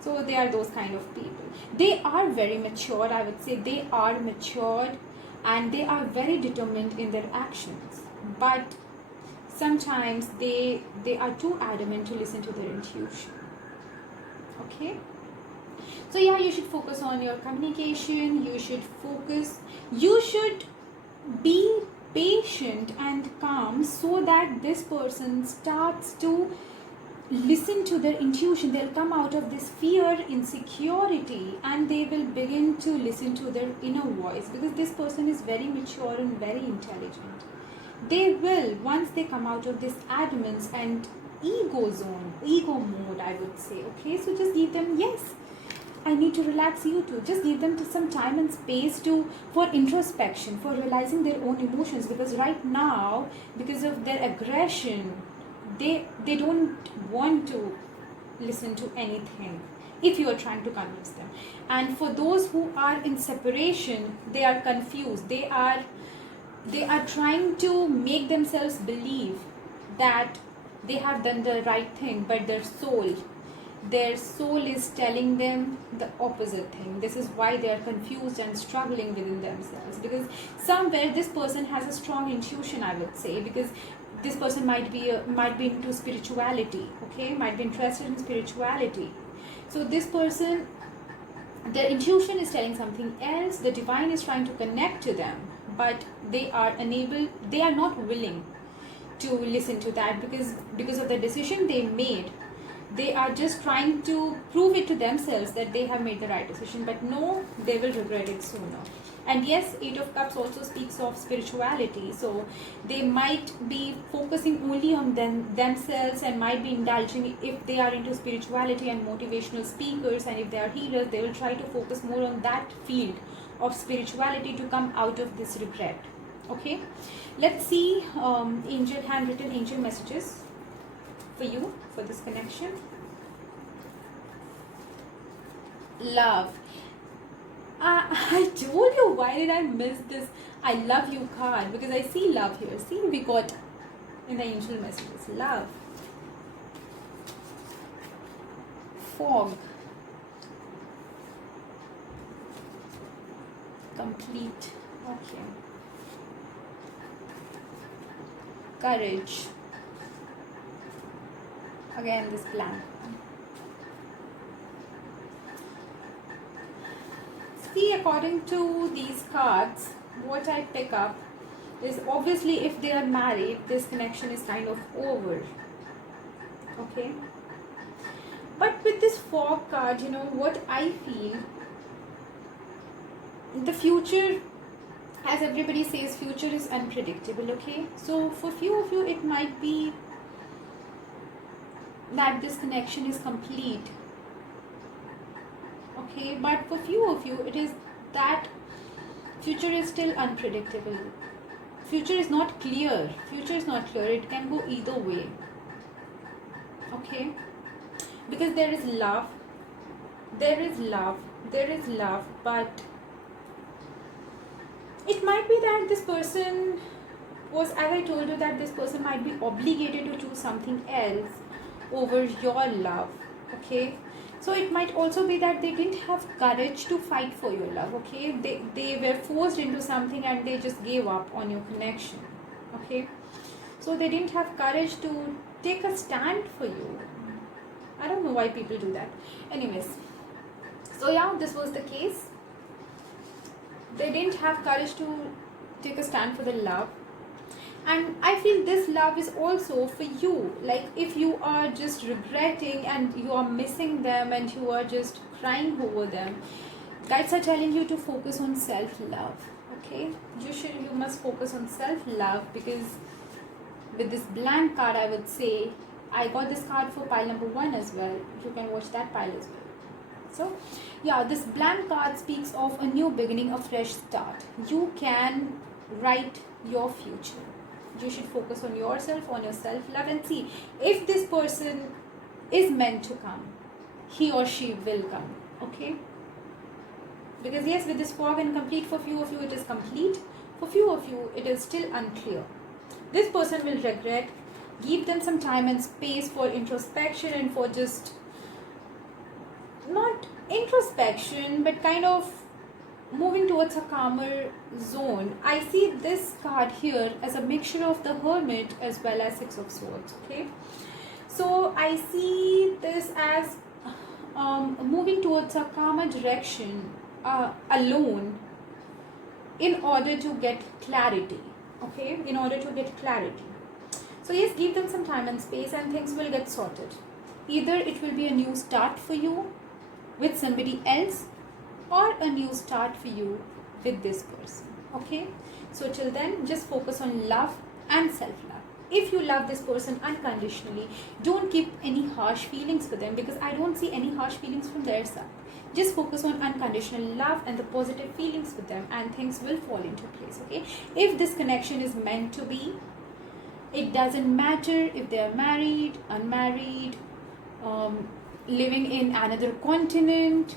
So they are those kind of people. They are very mature, I would say. They are matured and they are very determined in their actions. But sometimes they are too adamant to listen to their intuition. Okay? So yeah, you should focus on your communication. You should be patient and calm so that this person starts to listen to their intuition. They'll come out of this fear, insecurity, and they will begin to listen to their inner voice, because this person is very mature and very intelligent. They will, once they come out of this adamance and ego mode, I would say. Okay, so just give them, yes, I need to relax, you too. Just give them some time and space for introspection, for realizing their own emotions, because right now, because of their aggression, they don't want to listen to anything if you are trying to convince them. And for those who are in separation, they are confused. They are trying to make themselves believe that they have done the right thing, but their soul is telling them the opposite thing. This is why they are confused and struggling within themselves, because somewhere this person has a strong intuition, I would say, because this person might be into spirituality. Okay, might be interested in spirituality. So this person, their intuition is telling something else. The divine is trying to connect to them, but they are not willing to listen to that, because of the decision they made. They are just trying to prove it to themselves that they have made the right decision, but no, they will regret it sooner. And yes, 8 of Cups also speaks of spirituality, so they might be focusing only on themselves and might be indulging, if they are into spirituality and motivational speakers, and if they are healers, they will try to focus more on that field of spirituality to come out of this regret. Okay, let's see handwritten angel messages for you for this connection. Love. I told you, why did I miss this I love you card? Because I see love here. See, we got in the angel messages love. Fog. Complete. Okay. Courage. Again this blank. See, according to these cards, what I pick up is, obviously if they are married, this connection is kind of over. Okay, But with this fog card, you know what I feel, the future, as everybody says, future is unpredictable. Okay, so for few of you it might be that this connection is complete. Okay, but for few of you it is that future is still unpredictable. Future is not clear. Future is not clear. It can go either way. Okay, because there is love, there is love, there is love, but it might be that this person was, as I told you, that this person might be obligated to choose something else over your love. Okay, so it might also be that they didn't have courage to fight for your love. Okay, they were forced into something and they just gave up on your connection. Okay, so they didn't have courage to take a stand for you. I don't know why people do that. Anyways, so yeah, this was the case. They didn't have courage to take a stand for the love. And I feel this love is also for you. Like if you are just regretting and you are missing them and you are just crying over them, guides are telling you to focus on self-love. Okay, you must focus on self-love, because with this blank card, I would say, I got this card for pile number 1 as well. You can watch that pile as well. So yeah, this blank card speaks of a new beginning, a fresh start. You can write your future. You should focus on yourself, on your self-love, and see if this person is meant to come. He or she will come. Okay, because yes, with this fog and complete, for few of you it is complete, for few of you it is still unclear. This person will regret. Give them some time and space for introspection and for just, not introspection, but kind of moving towards a calmer zone. I see this card here as a mixture of the Hermit as well as Six of Swords. Okay, so I see this as moving towards a calmer direction alone in order to get clarity. Okay, in order to get clarity. So yes, give them some time and space and things will get sorted. Either it will be a new start for you with somebody else, or a new start for you with this person. Okay, so till then, just focus on love and self-love. If you love this person unconditionally, don't keep any harsh feelings for them, because I don't see any harsh feelings from their side. Just focus on unconditional love and the positive feelings with them, and things will fall into place. Okay, if this connection is meant to be, it doesn't matter if they are married, unmarried, living in another continent,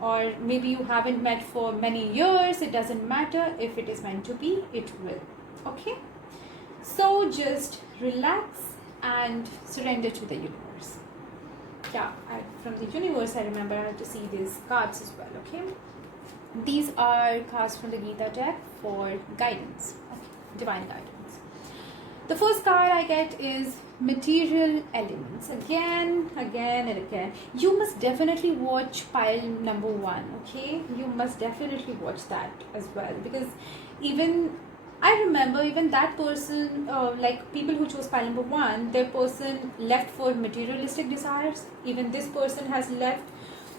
or maybe you haven't met for many years. It doesn't matter. If it is meant to be, it will. Okay, so just relax and surrender to the universe. Yeah, from the universe, I remember I had to see these cards as well. Okay, these are cards from the Gita deck for guidance. Okay, divine guidance. The first card I get is material elements. Again and again. You must definitely watch pile number 1. Okay, you must definitely watch that as well, because even I remember even that person, like people who chose pile number 1, their person left for materialistic desires. Even this person has left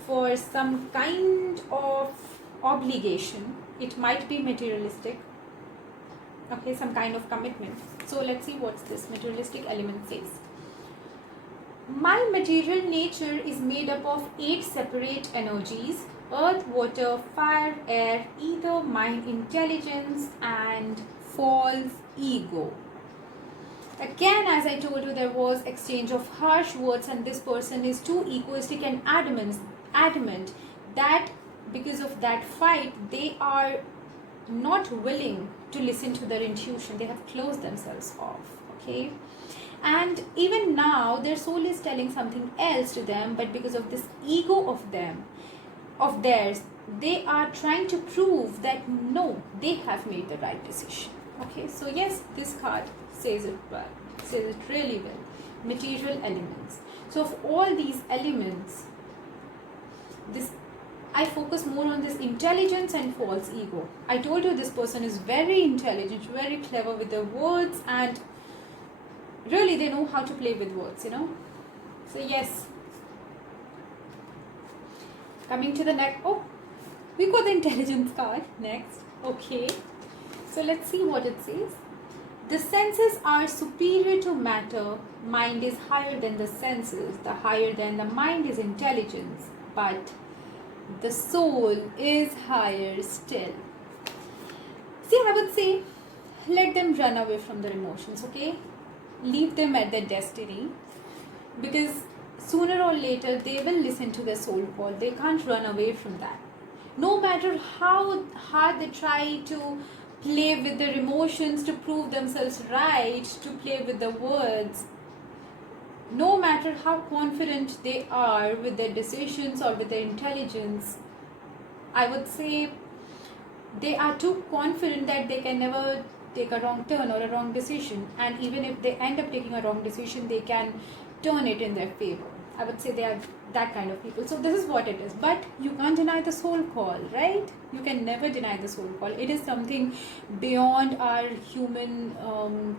for some kind of obligation. It might be materialistic. Okay, some kind of commitment. So let's see what this materialistic element says. My material nature is made up of 8 separate energies: earth, water, fire, air, ether, mind, intelligence, and false ego. Again, as I told you, there was exchange of harsh words, and this person is too egoistic and adamant that because of that fight, they are not willing to listen to their intuition. They have closed themselves off. Okay, and even now their soul is telling something else to them, but because of this ego of theirs, they are trying to prove that no, they have made the right decision. Okay, so yes, this card says it well, says it really well. Material elements. So of all these elements, this I focus more on this intelligence and false ego. I told you this person is very intelligent, very clever with their words, and really they know how to play with words, you know. So yes, coming to the next. Oh, we got the intelligence card next. Okay, so let's see what it says. The senses are superior to matter. Mind is higher than the senses. The higher than the mind is intelligence, but the soul is higher still. See, I would say, let them run away from their emotions, okay? Leave them at their destiny, because sooner or later they will listen to their soul call. They can't run away from that. No matter how hard they try to play with their emotions to prove themselves right, to play with the words, no matter how confident they are with their decisions or with their intelligence, I would say they are too confident that they can never take a wrong turn or a wrong decision, and even if they end up taking a wrong decision, they can turn it in their favor. I would say they are that kind of people. So this is what it is. But you can't deny the soul call, right? You can never deny the soul call. It is something beyond our human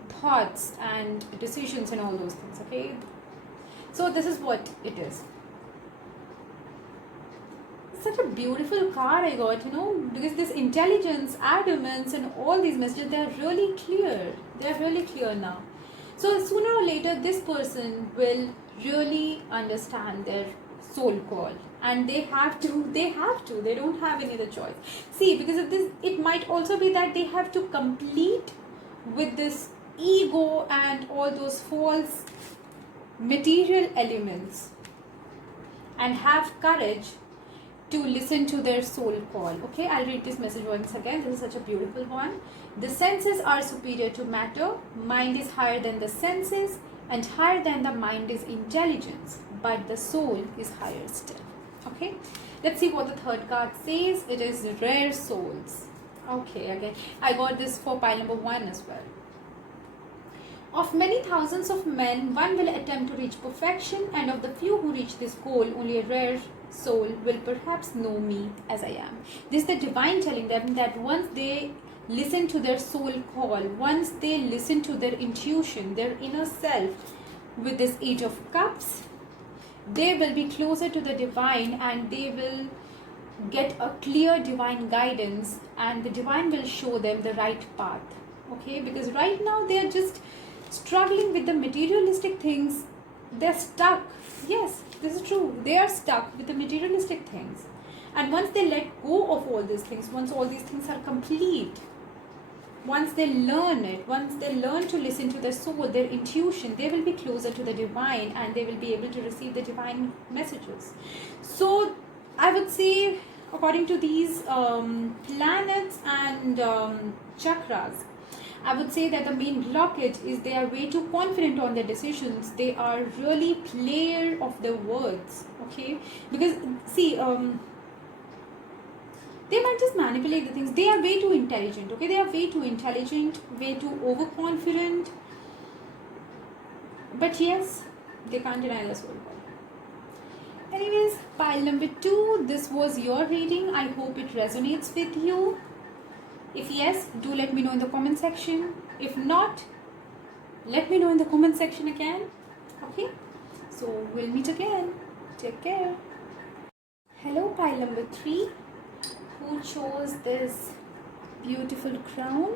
thoughts and decisions and all those things, okay? So this is what it is. Such a beautiful card I got, because this intelligence, adamance, and all these messages, they are really clear. They are really clear now. So sooner or later, this person will really understand their soul call, and they don't have any other choice. See, because of this, it might also be that they have to complete with this ego and all those false material elements, and have courage to listen to their soul call. Okay, I'll read this message once again. This is such a beautiful one. The senses are superior to matter. Mind is higher than the senses, and higher than the mind is intelligence, but the soul is higher still. Okay, let's see what the third card says. It is rare souls. Okay, again, I got this for pile number 1 as well. Of many thousands of men, one will attempt to reach perfection, and of the few who reach this goal, only a rare soul will perhaps know me as I am. This is the divine telling them that once they listen to their soul call, once they listen to their intuition, their inner self, with this Eight of Cups, they will be closer to the divine, and they will get a clear divine guidance, and the divine will show them the right path. Okay, because right now they are just struggling with the materialistic things. They're stuck. Yes, this is true. They are stuck with the materialistic things, and once they let go of all these things, once all these things are complete, once they learn it, once they learn to listen to their soul, their intuition, they will be closer to the divine, and they will be able to receive the divine messages. So I would say, according to these planets and chakras, I would say that the main blockage is they are way too confident on their decisions. They are really player of their words, okay? Because see, they might just manipulate the things. They are way too intelligent, okay? They are way too intelligent, way too overconfident. But yes, they can't deny the soul call. Anyways, pile number 2, this was your reading. I hope it resonates with you. If yes, do let me know in the comment section. If not, let me know in the comment section again. Okay, so we'll meet again. Take care. Hello, pile number 3. Who chose this beautiful crown?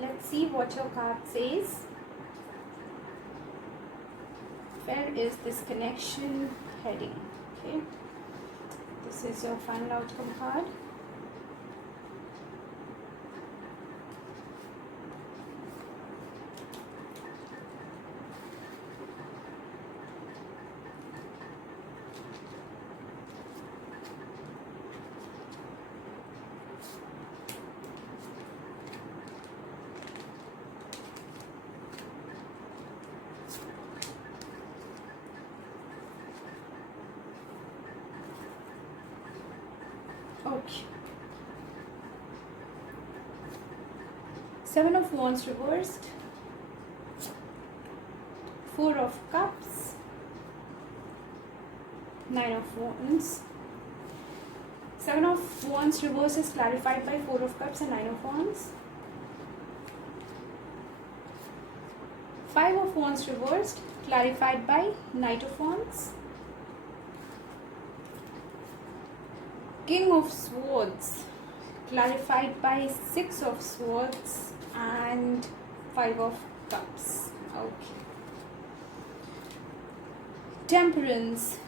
Let's see what your card says. Where is this connection heading? Okay, this is your final outcome card. Okay. 7 of Wands reversed, 4 of Cups, 9 of Wands. 7 of Wands reversed is clarified by 4 of Cups and 9 of Wands. 5 of Wands reversed clarified by Knight of Wands. King of Swords, clarified by Six of Swords and Five of Cups. Okay. Temperance,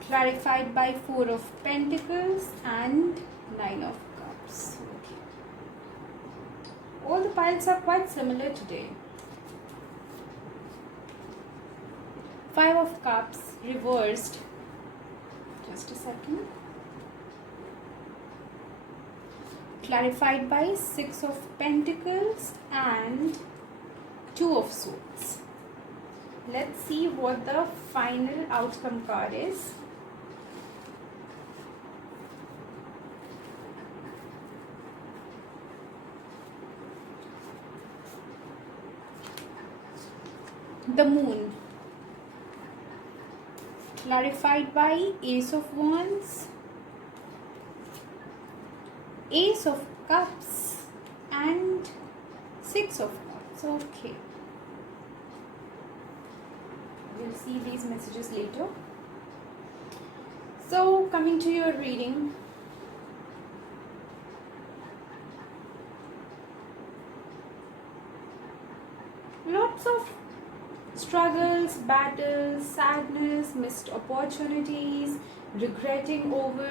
clarified by Four of Pentacles and Nine of Cups. Okay. All the piles are quite similar today. Five of Cups reversed. Just a second. Clarified by Six of Pentacles and Two of Swords. Let's see what the final outcome card is. The Moon, clarified by Ace of Wands, Ace of Cups and Six of Cups. Okay. We'll see these messages later. So, coming to your reading. Lots of struggles, battles, sadness, missed opportunities, regretting over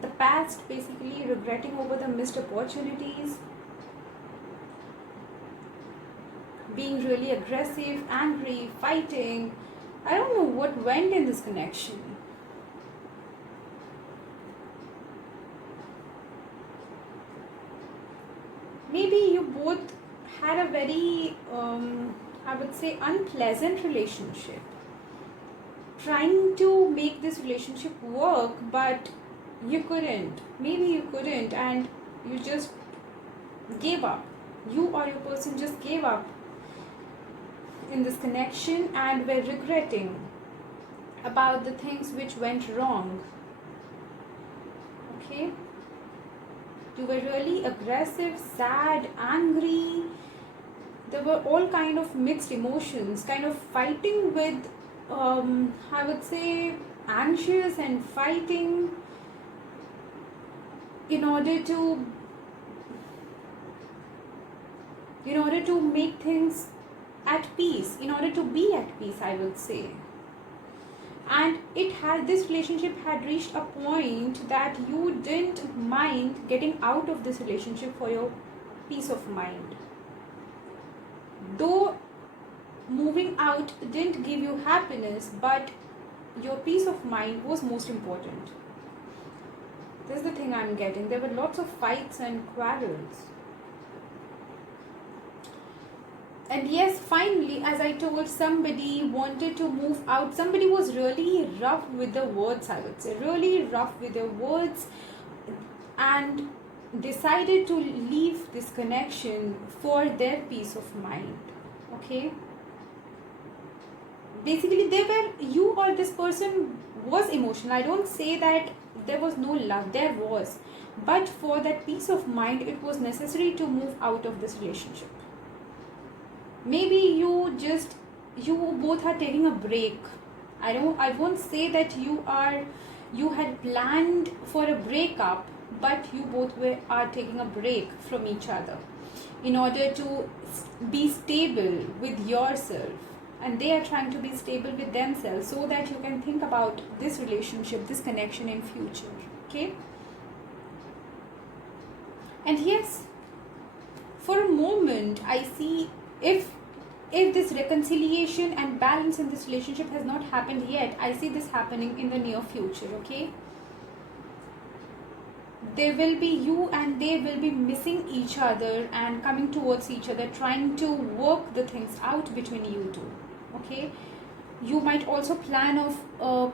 the past, basically regretting over the missed opportunities, being really aggressive, angry, fighting. I don't know what went in this connection. Maybe you both had a very, I would say, unpleasant relationship. Trying to make this relationship work, but you couldn't. Maybe you couldn't, and you just gave up. You or your person just gave up in this connection and were regretting about the things which went wrong. Okay? You were really aggressive, sad, angry. There were all kind of mixed emotions, kind of fighting with, I would say, anxious and fighting in order to make things at peace, in order to be at peace, I would say. And this relationship had reached a point that you didn't mind getting out of this relationship for your peace of mind. Though moving out didn't give you happiness, but your peace of mind was most important. This is the thing I'm getting. There were lots of fights and quarrels. And yes, finally, as I told, somebody wanted to move out. Somebody was really rough with the words, I would say. Really rough with their words. And decided to leave this connection for their peace of mind. Okay? Basically, you or this person was emotional. I don't say that there was no love. There was. But for that peace of mind, it was necessary to move out of this relationship. Maybe you both are taking a break. I won't say that you had planned for a breakup, but you both are taking a break from each other in order to be stable with yourself, and they are trying to be stable with themselves so that you can think about this relationship, this connection in future. Okay? And yes, for a moment I see if this reconciliation and balance in this relationship has not happened yet, I see this happening in the near future. Okay? There will be you and they will be missing each other and coming towards each other, trying to work the things out between you two. Okay? You might also plan of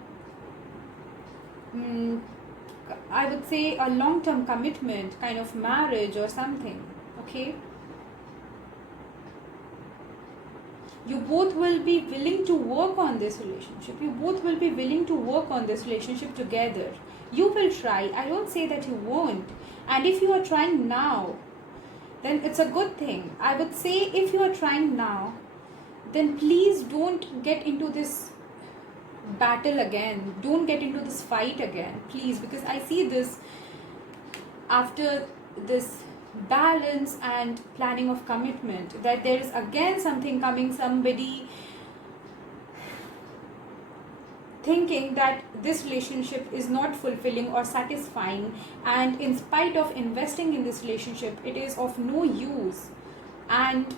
I would say a long-term commitment, kind of marriage or something. Okay? You both will be willing to work on this relationship. You both will be willing to work on this relationship together. You will try. I don't say that you won't. And if you are trying now, then it's a good thing. I would say if you are trying now, then please don't get into this battle again. Don't get into this fight again, please, because I see this after this balance and planning of commitment, that there is again something coming, somebody thinking that this relationship is not fulfilling or satisfying, and in spite of investing in this relationship, it is of no use, and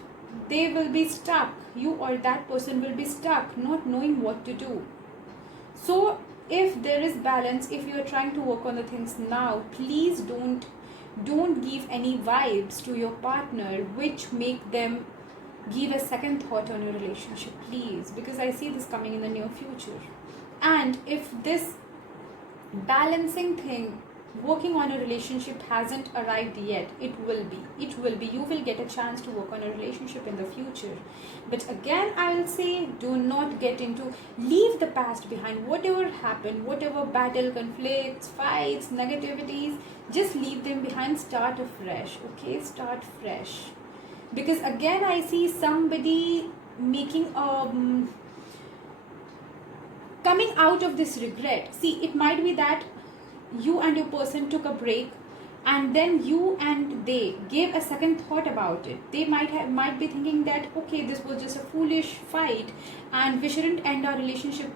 they will be stuck. You or that person will be stuck, not knowing what to do. So if there is balance, if you are trying to work on the things now, please don't give any vibes to your partner which make them give a second thought on your relationship, please, because I see this coming in the near future. And if this balancing thing, working on a relationship, hasn't arrived yet, it will be. You will get a chance to work on a relationship in the future. But again, I will say, do not get into, leave the past behind. Whatever happened, whatever battle, conflicts, fights, negativities, just leave them behind. Start afresh, okay? Start fresh. Because again, I see somebody making coming out of this regret. See, it might be that you and your person took a break, and then you and they gave a second thought about it. They might be thinking that, okay, this was just a foolish fight and we shouldn't end our relationship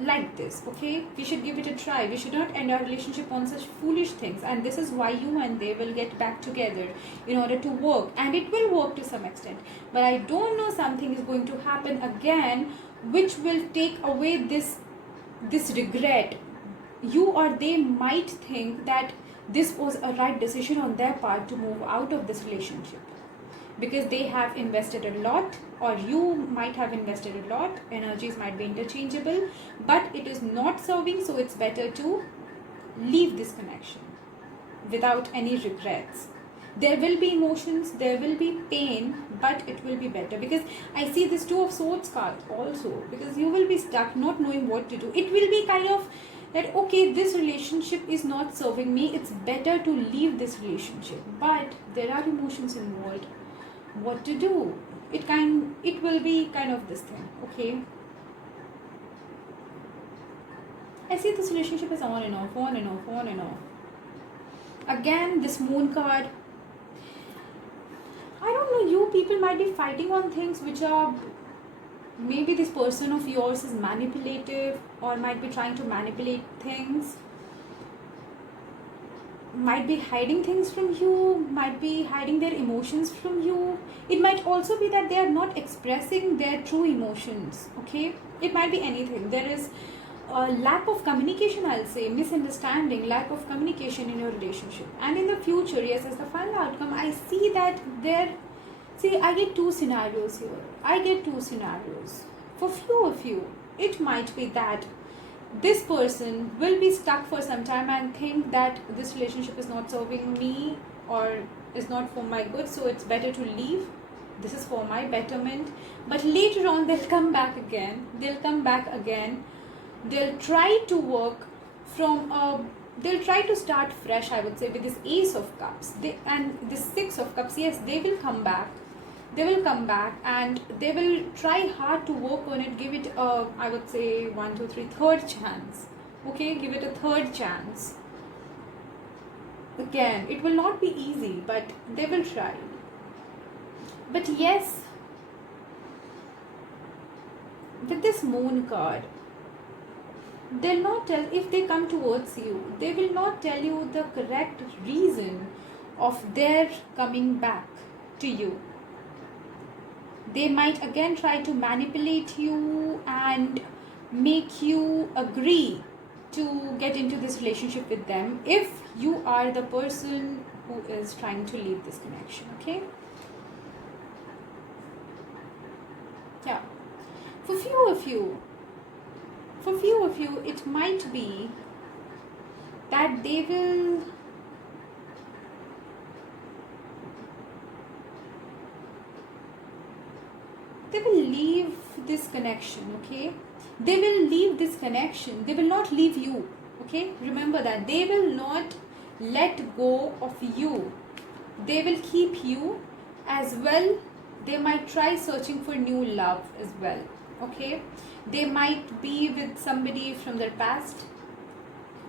like this, okay? We should give it a try. We should not end our relationship on such foolish things, and this is why you and they will get back together in order to work, and it will work to some extent. But I don't know, something is going to happen again which will take away this regret. You or they might think that this was a right decision on their part to move out of this relationship, because they have invested a lot, or you might have invested a lot. Energies might be interchangeable, but it is not serving, so it's better to leave this connection without any regrets. There will be emotions, there will be pain, but it will be better, because I see this Two of Swords card also, because you will be stuck not knowing what to do. It will be kind of that, okay, this relationship is not serving me, it's better to leave this relationship, but there are emotions involved. What to do? It will be kind of this thing, okay? I see this relationship is on and off, on and off, on and off. Again, this Moon card, I don't know, you people might be fighting on things which are, maybe this person of yours is manipulative, or might be trying to manipulate things, might be hiding things from you, might be hiding their emotions from you. It might also be that they are not expressing their true emotions, okay? It might be anything. There is a lack of communication, I'll say, misunderstanding, lack of communication in your relationship. And in the future, yes, as the final outcome, I see that I get two scenarios here. For few of you, it might be that this person will be stuck for some time and think that this relationship is not serving me or is not for my good, so it's better to leave. This is for my betterment. But later on, they'll come back again. They'll try to work they'll try to start fresh, I would say, with this Ace of Cups. And this Six of Cups, yes, they will come back, and they will try hard to work on it. Give it a, I would say, 1, 2, 3, third chance. Okay, give it a third chance. Again, it will not be easy, but they will try. But yes, with this Moon card, they'll not tell, if they come towards you, they will not tell you the correct reason of their coming back to you. They might again try to manipulate you and make you agree to get into this relationship with them, if you are the person who is trying to leave this connection, okay? Yeah. For few of you, it might be that they will leave this connection, okay? They will leave this connection. They will not leave you, okay? Remember that. They will not let go of you. They will keep you as well. They might try searching for new love as well. Okay, they might be with somebody from their past,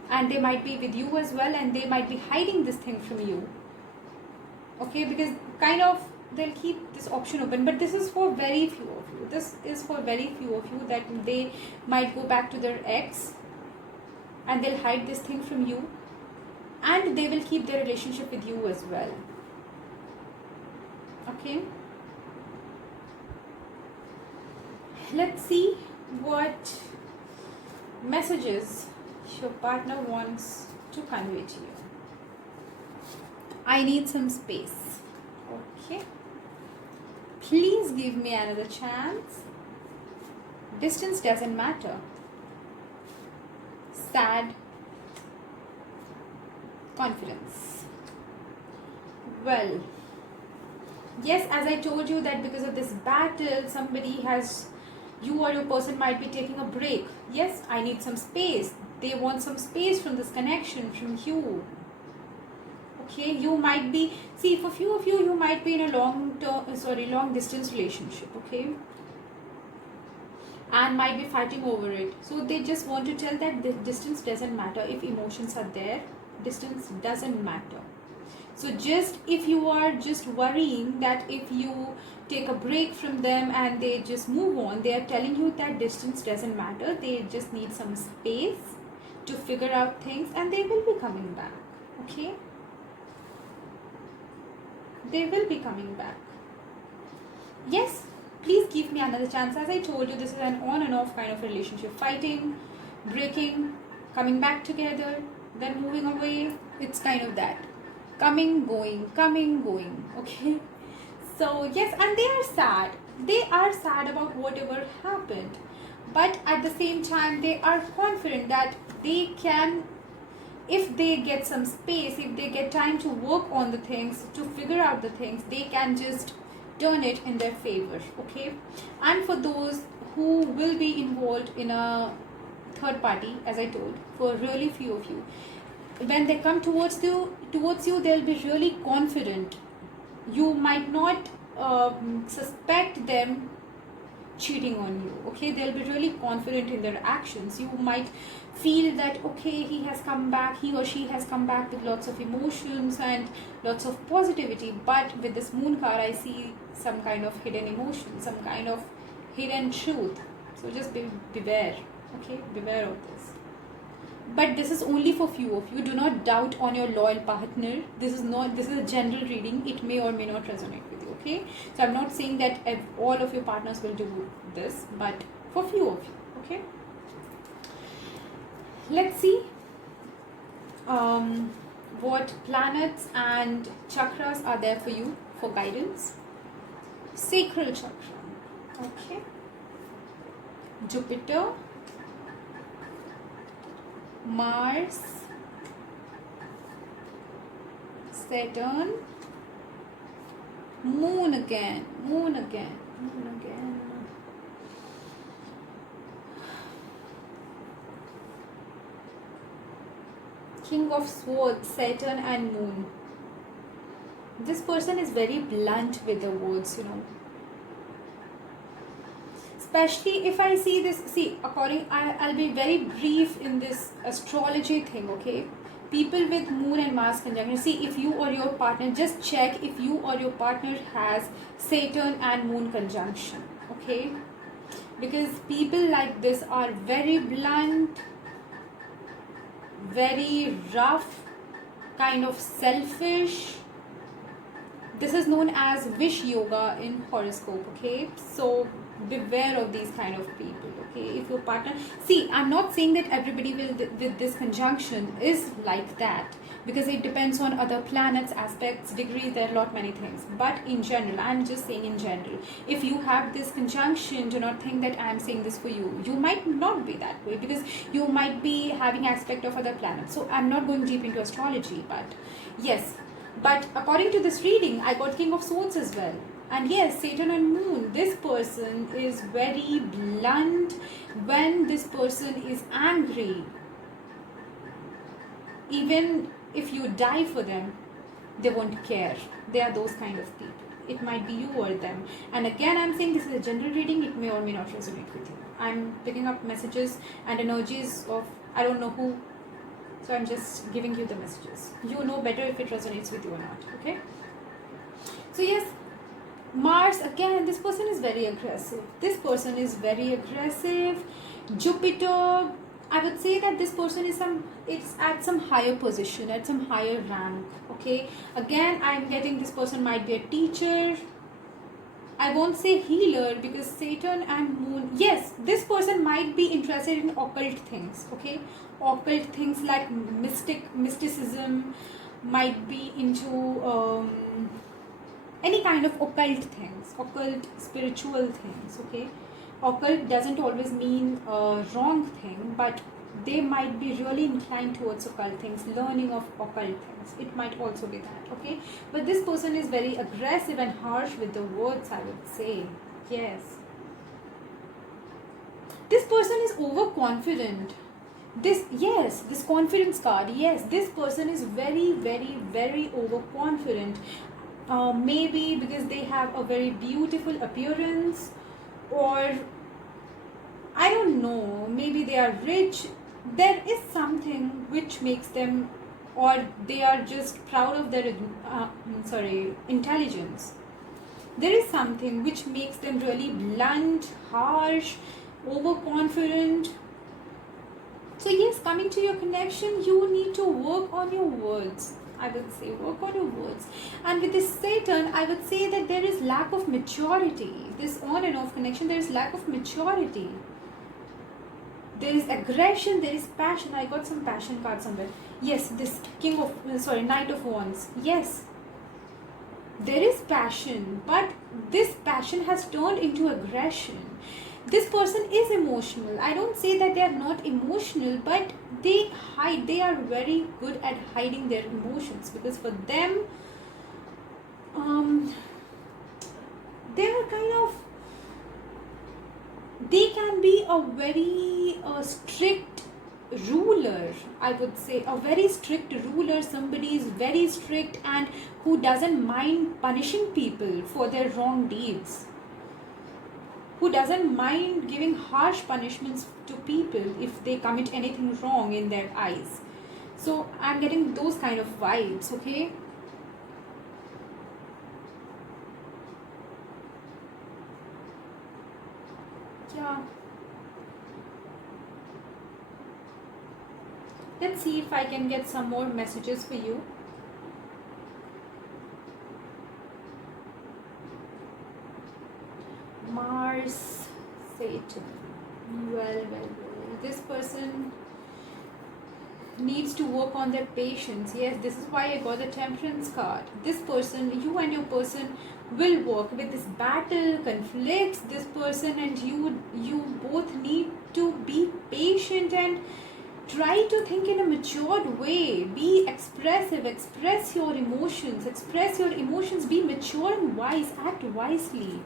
and they might be with you as well, and they might be hiding this thing from you. Okay, because kind of they'll keep this option open, but this is for very few of you. This is for very few of you, that they might go back to their ex and they'll hide this thing from you, and they will keep their relationship with you as well. Okay, let's see what messages your partner wants to convey to you. I need some space. Okay, please give me another chance. Distance doesn't matter. Sad. Confidence. Well, yes, as I told you, that because of this battle, somebody has, you or your person might be taking a break. Yes, I need some space. They want some space from this connection, from you. Okay, you might be, see, for few of you, you might be in a long distance relationship. Okay, and might be fighting over it. So they just want to tell that the distance doesn't matter. If emotions are there, distance doesn't matter. So just if you are just worrying that if you take a break from them and they just move on, they are telling you that distance doesn't matter. They just need some space to figure out things, and they will be coming back. Okay, they will be coming back. Yes, please give me another chance. As I told you, this is an on and off kind of relationship. Fighting, breaking, coming back together, then moving away. It's kind of that. Coming, going, okay? So, yes, and they are sad. They are sad about whatever happened. But at the same time, they are confident that they can, if they get some space, if they get time to work on the things, to figure out the things, they can just turn it in their favor. Okay, and for those who will be involved in a third party, as I told, for really few of you, when they come towards you, they'll be really confident. You might not suspect them cheating on you. Okay, they'll be really confident in their actions. You might feel that, okay, he or she has come back with lots of emotions and lots of positivity, but with this moon card I see some kind of hidden emotion, some kind of hidden truth. So just beware. Okay, beware of this. But this is only for few of you. Do not doubt on your loyal partner. This is a general reading. It may or may not resonate with you. Okay, so I'm not saying that all of your partners will do this, but for few of you. Okay, let's see what planets and chakras are there for you for guidance. Sacral chakra. Okay, Jupiter, Mars, Saturn, Moon again. King of Swords, Saturn and Moon. This person is very blunt with the words, Especially if I see this, I'll be very brief in this astrology thing, okay? People with Moon and Mars conjunction, see if you or your partner, just check if you or your partner has Saturn and Moon conjunction, okay? Because people like this are very blunt, very rough, kind of selfish. This is known as wish yoga in horoscope, okay? So beware of these kind of people. Okay, if your partner, see, I'm not saying that everybody with this conjunction is like that, because it depends on other planets, aspects, degrees, there are a lot many things, but in general, I'm just saying in general, if you have this conjunction, do not think that I'm saying this for you. You might not be that way, because you might be having aspect of other planets. So I'm not going deep into astrology, but yes, but according to this reading, I got King of Swords as well. And yes, Saturn and Moon, this person is very blunt. When this person is angry, even if you die for them, they won't care. They are those kind of people. It might be you or them. And again, I'm saying this is a general reading. It may or may not resonate with you. I'm picking up messages and energies of I don't know who. So I'm just giving you the messages. You know better if it resonates with you or not. Okay. So yes, Mars, again, this person is very aggressive. This person is very aggressive. Jupiter, I would say that this person is it's at some higher position, at some higher rank. Okay. Again, I'm getting this person might be a teacher. I won't say healer because Saturn and Moon. Yes, this person might be interested in occult things. Okay. Occult things like mysticism, might be into any kind of occult things, occult spiritual things. Okay, occult doesn't always mean a wrong thing, but they might be really inclined towards occult things, learning of occult things. It might also be that. Okay, but this person is very aggressive and harsh with the words, I would say. Yes, this person is overconfident. This confidence card, yes, this person is very, very, very overconfident. Maybe because they have a very beautiful appearance, or I don't know, maybe they are rich. There is something which makes them, or they are just proud of their intelligence. There is something which makes them really blunt, harsh, overconfident. So yes, coming to your connection, you need to work on your words. I would say work on your words. And with this Saturn, I would say that there is lack of maturity. This on and off connection, there is lack of maturity. There is aggression, there is passion. I got some passion card somewhere. Yes, this Knight of Wands. Yes, there is passion, but this passion has turned into aggression. This person is emotional. I don't say that they are not emotional, but they hide. They are very good at hiding their emotions, because for them, they are kind of, they can be a very strict ruler. I would say a very strict ruler. Somebody is very strict and who doesn't mind punishing people for their wrong deeds, who doesn't mind giving harsh punishments to people if they commit anything wrong in their eyes. So I'm getting those kind of vibes. Okay, yeah, let's see if I can get some more messages for you. Mars, Satan. Well. This person needs to work on their patience. Yes, this is why I got the Temperance card. This person, you and your person will work with this battle, conflicts. This person and you both need to be patient and try to think in a matured way. Be expressive, express your emotions, be mature and wise, act wisely.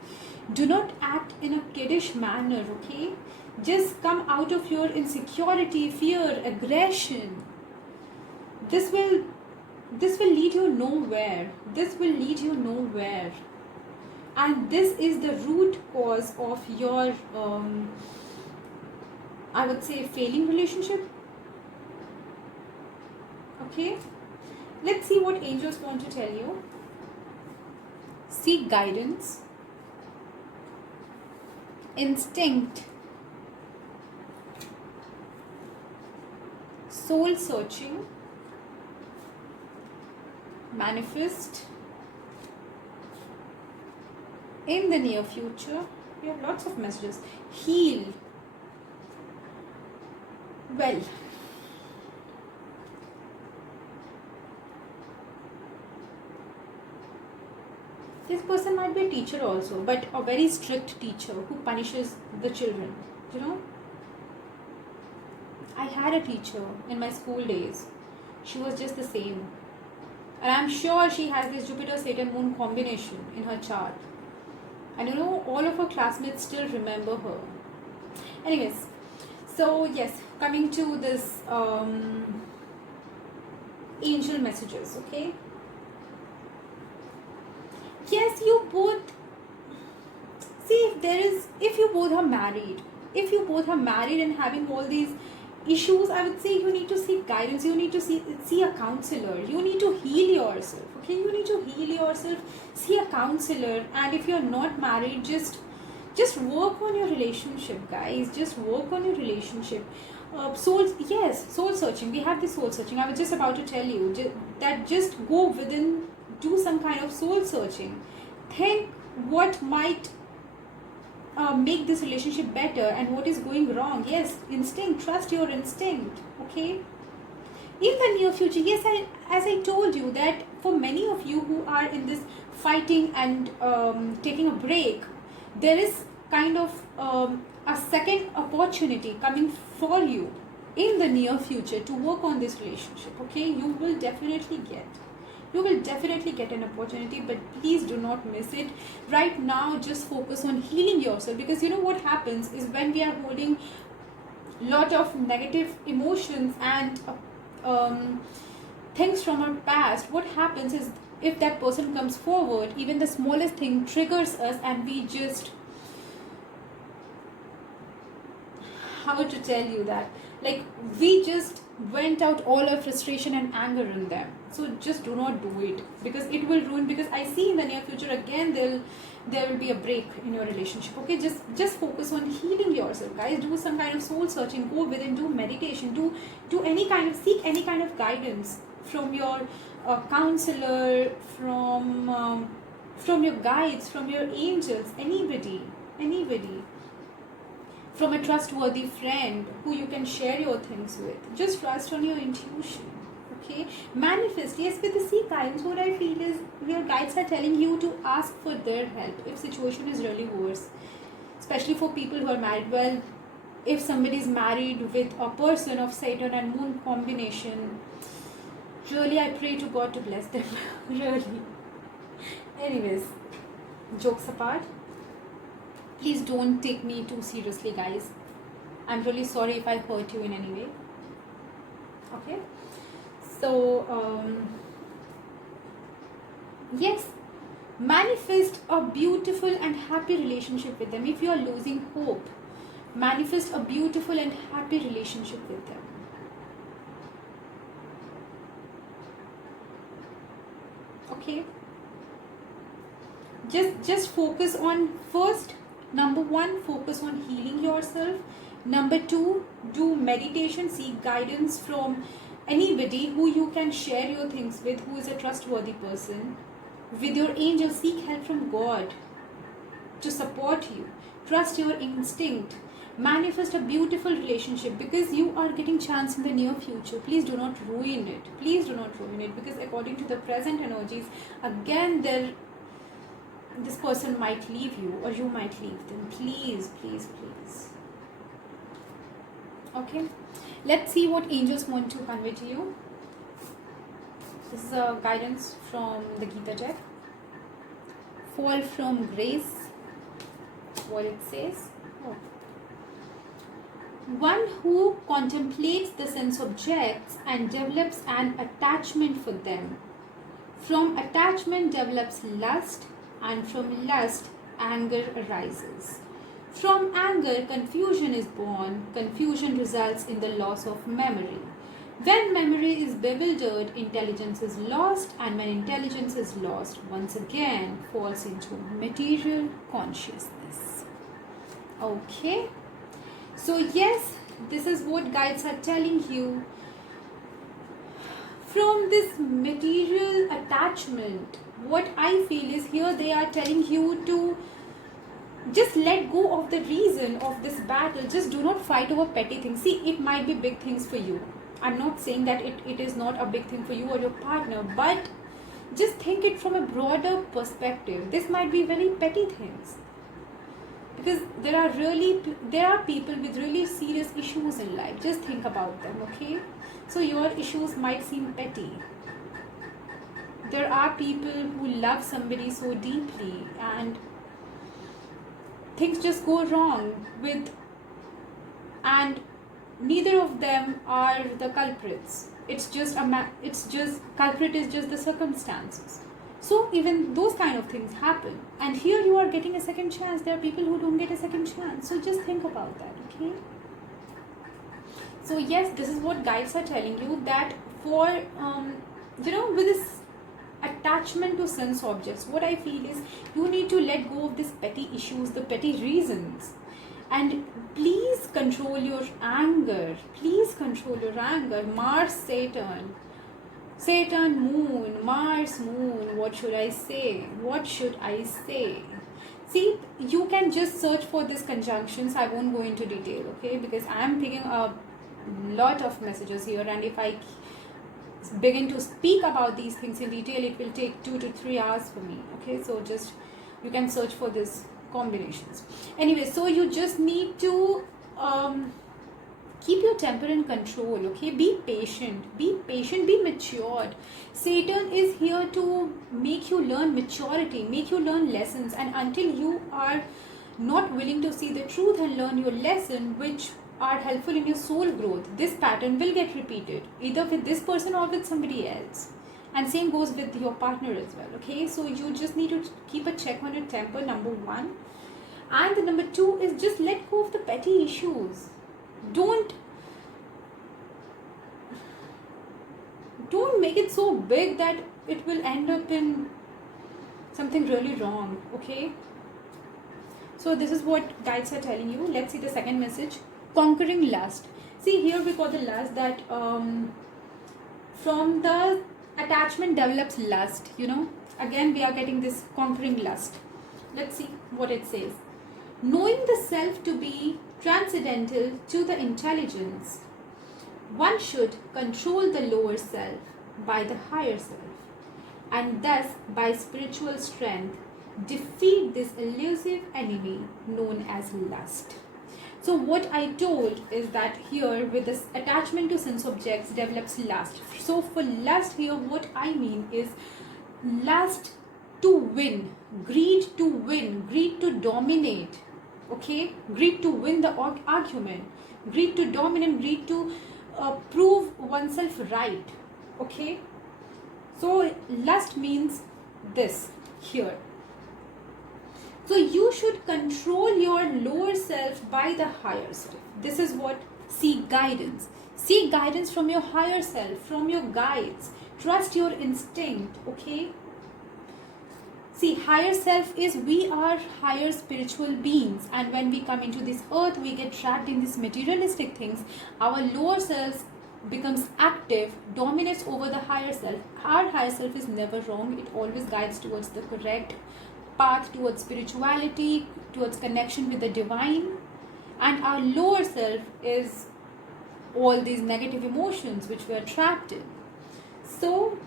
Do not act in a kiddish manner. Okay, just come out of your insecurity, fear, aggression. This will lead you nowhere. And this is the root cause of your I would say failing relationship. Okay, let's see what angels want to tell you. Seek guidance, instinct, soul searching, manifest in the near future. We have lots of messages. Heal. Well, this person might be a teacher also, but a very strict teacher who punishes the children. You know, I had a teacher in my school days. She was just the same. And I'm sure she has this Jupiter, Saturn, Moon combination in her chart. And you know, all of her classmates still remember her. Anyways, so yes, coming to this angel messages. Okay, Yes, you both see, if you both are married, and having all these issues, I would say you need to seek guidance. You need to see a counselor. You need to heal yourself. Okay, you need to heal yourself. See a counselor. And if you're not married, just work on your relationship, guys. Just work on your relationship. Soul searching. We have the soul searching. I was just about to tell you that just go within, do some kind of soul searching. Think what might make this relationship better and what is going wrong. Yes, instinct. Trust your instinct. Okay. In the near future, yes, as I told you, that for many of you who are in this fighting and taking a break, there is kind of a second opportunity coming for you in the near future to work on this relationship. Okay, you will definitely get an opportunity, but please do not miss it. Right now, just focus on healing yourself, because you know what happens is when we are holding lot of negative emotions and things from our past, what happens is if that person comes forward, even the smallest thing triggers us, and we just, how to tell you that, like, we just went out all our frustration and anger in them. So just do not do it, because it will ruin. Because I see in the near future again there will be a break in your relationship. Okay, just focus on healing yourself, guys. Do some kind of soul searching, go within, do meditation, do any kind of, seek any kind of guidance from your counselor, from your guides, from your angels, anybody, from a trustworthy friend who you can share your things with. Just trust on your intuition. Okay, manifest. Yes, with the sea guides, what I feel is your guides are telling you to ask for their help if situation is really worse, especially for people who are married. Well, if somebody is married with a person of Saturn and Moon combination, really I pray to God to bless them. Really. Anyways, jokes apart, please don't take me too seriously, guys. I'm really sorry if I hurt you in any way. Okay, so yes, manifest a beautiful and happy relationship with them. If you are losing hope, manifest a beautiful and happy relationship with them. Okay, just focus on, first, number one, focus on healing yourself. Number two, do meditation, seek guidance from anybody who you can share your things with, who is a trustworthy person. With your angels, seek help from God to support you. Trust your instinct. Manifest a beautiful relationship, because you are getting chance in the near future. Please do not ruin it. Please do not ruin it, because according to the present energies, again this person might leave you, or you might leave them. Please, please, please. Okay, let's see what angels want to convey to you. This is a guidance from the Gita deck. Fall from grace. What it says. Oh. One who contemplates the sense objects and develops an attachment for them. From attachment develops lust, and from lust anger arises. From anger confusion is born. Confusion results in the loss of memory. When memory is bewildered, intelligence is lost, and when intelligence is lost, once again falls into material consciousness. Okay, so yes, this is what guides are telling you. From this material attachment, what I feel is, here they are telling you to just let go of the reason of this battle. Just do not fight over petty things. See, it might be big things for you. I'm not saying that it is not a big thing for you or your partner, but just think it from a broader perspective. This might be very petty things, because there are people with really serious issues in life. Just think about them. Okay, so your issues might seem petty. There are people who love somebody so deeply, and things just go wrong with, and neither of them are the culprits. Culprit is just the circumstances. So even those kind of things happen, and here you are getting a second chance. There are people who don't get a second chance, so just think about that. Okay, so yes, this is what guides are telling you, that for with this attachment to sense objects, what I feel is you need to let go of these petty issues, the petty reasons, and please control your anger. Please control your anger. Mars, Saturn, Moon, Mars, Moon. What should I say? What should I say? See, you can just search for these conjunctions. I won't go into detail, okay? Because I am picking a lot of messages here, and if I begin to speak about these things in detail, it will take 2 to 3 hours for me. Okay, so just you can search for these combinations. Anyway, so you just need to keep your temper in control. Okay, be patient, be matured. Saturn is here to make you learn maturity, make you learn lessons, and until you are not willing to see the truth and learn your lesson, which are helpful in your soul growth, this pattern will get repeated either with this person or with somebody else, and same goes with your partner as well. Okay, so you just need to keep a check on your temper, number one. And the number two is just let go of the petty issues. Don't make it so big that it will end up in something really wrong. Okay, so this is what guides are telling you. Let's see the second message. Conquering lust. See, here we got the lust, that from the attachment develops lust. Again we are getting this conquering lust. Let's see what it says. Knowing the self to be transcendental to the intelligence, one should control the lower self by the higher self, and thus by spiritual strength defeat this elusive enemy known as lust. So what I told is that here with this attachment to sense objects develops lust. So for lust here, what I mean is lust to win, greed to dominate. Okay, greed to win the argument, greed to dominate, greed to prove oneself right. Okay, so lust means this here. So you should control your lower self by the higher self. This is what, seek guidance. Seek guidance from your higher self, from your guides. Trust your instinct, okay? See, higher self is, we are higher spiritual beings, and when we come into this earth, we get trapped in these materialistic things. Our lower self becomes active, dominates over the higher self. Our higher self is never wrong. It always guides towards the correct path, towards spirituality, towards connection with the divine. And our lower self is all these negative emotions which we are trapped in. So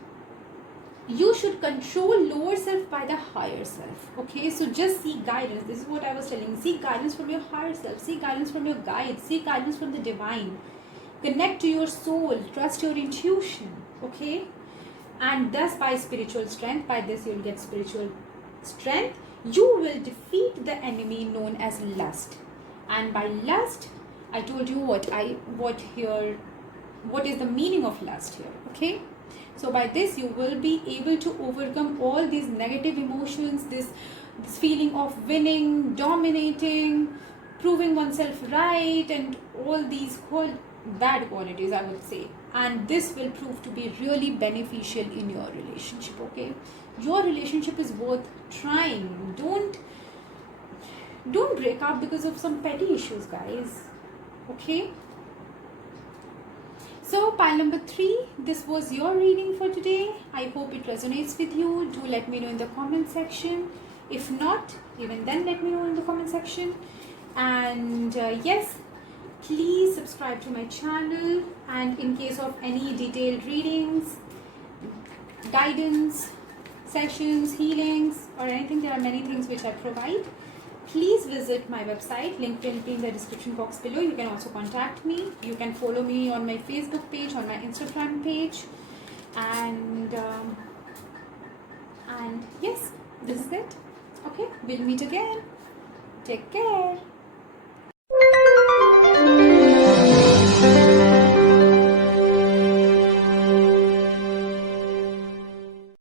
you should control lower self by the higher self. Okay, so just seek guidance. This is what I was telling you. Seek guidance from your higher self, seek guidance from your guides, seek guidance from the divine. Connect to your soul, trust your intuition. Okay, and thus by spiritual strength, by this you will get spiritual strength, you will defeat the enemy known as lust. And by lust, I told you what is the meaning of lust here. Okay, so by this you will be able to overcome all these negative emotions, this feeling of winning, dominating, proving oneself right, and all these whole bad qualities, I would say. And this will prove to be really beneficial in your relationship. Okay, your relationship is worth trying. Don't break up because of some petty issues, guys. Okay, so pile number 3, this was your reading for today. I hope it resonates with you. Do let me know in the comment section. If not, even then let me know in the comment section. And yes, please subscribe to my channel, and in case of any detailed readings, guidance, sessions, healings, or anything, there are many things which I provide. Please visit my website, link will be in the description box below. You can also contact me. You can follow me on my Facebook page, on my Instagram page, and yes, this is it. Okay, we'll meet again. Take care.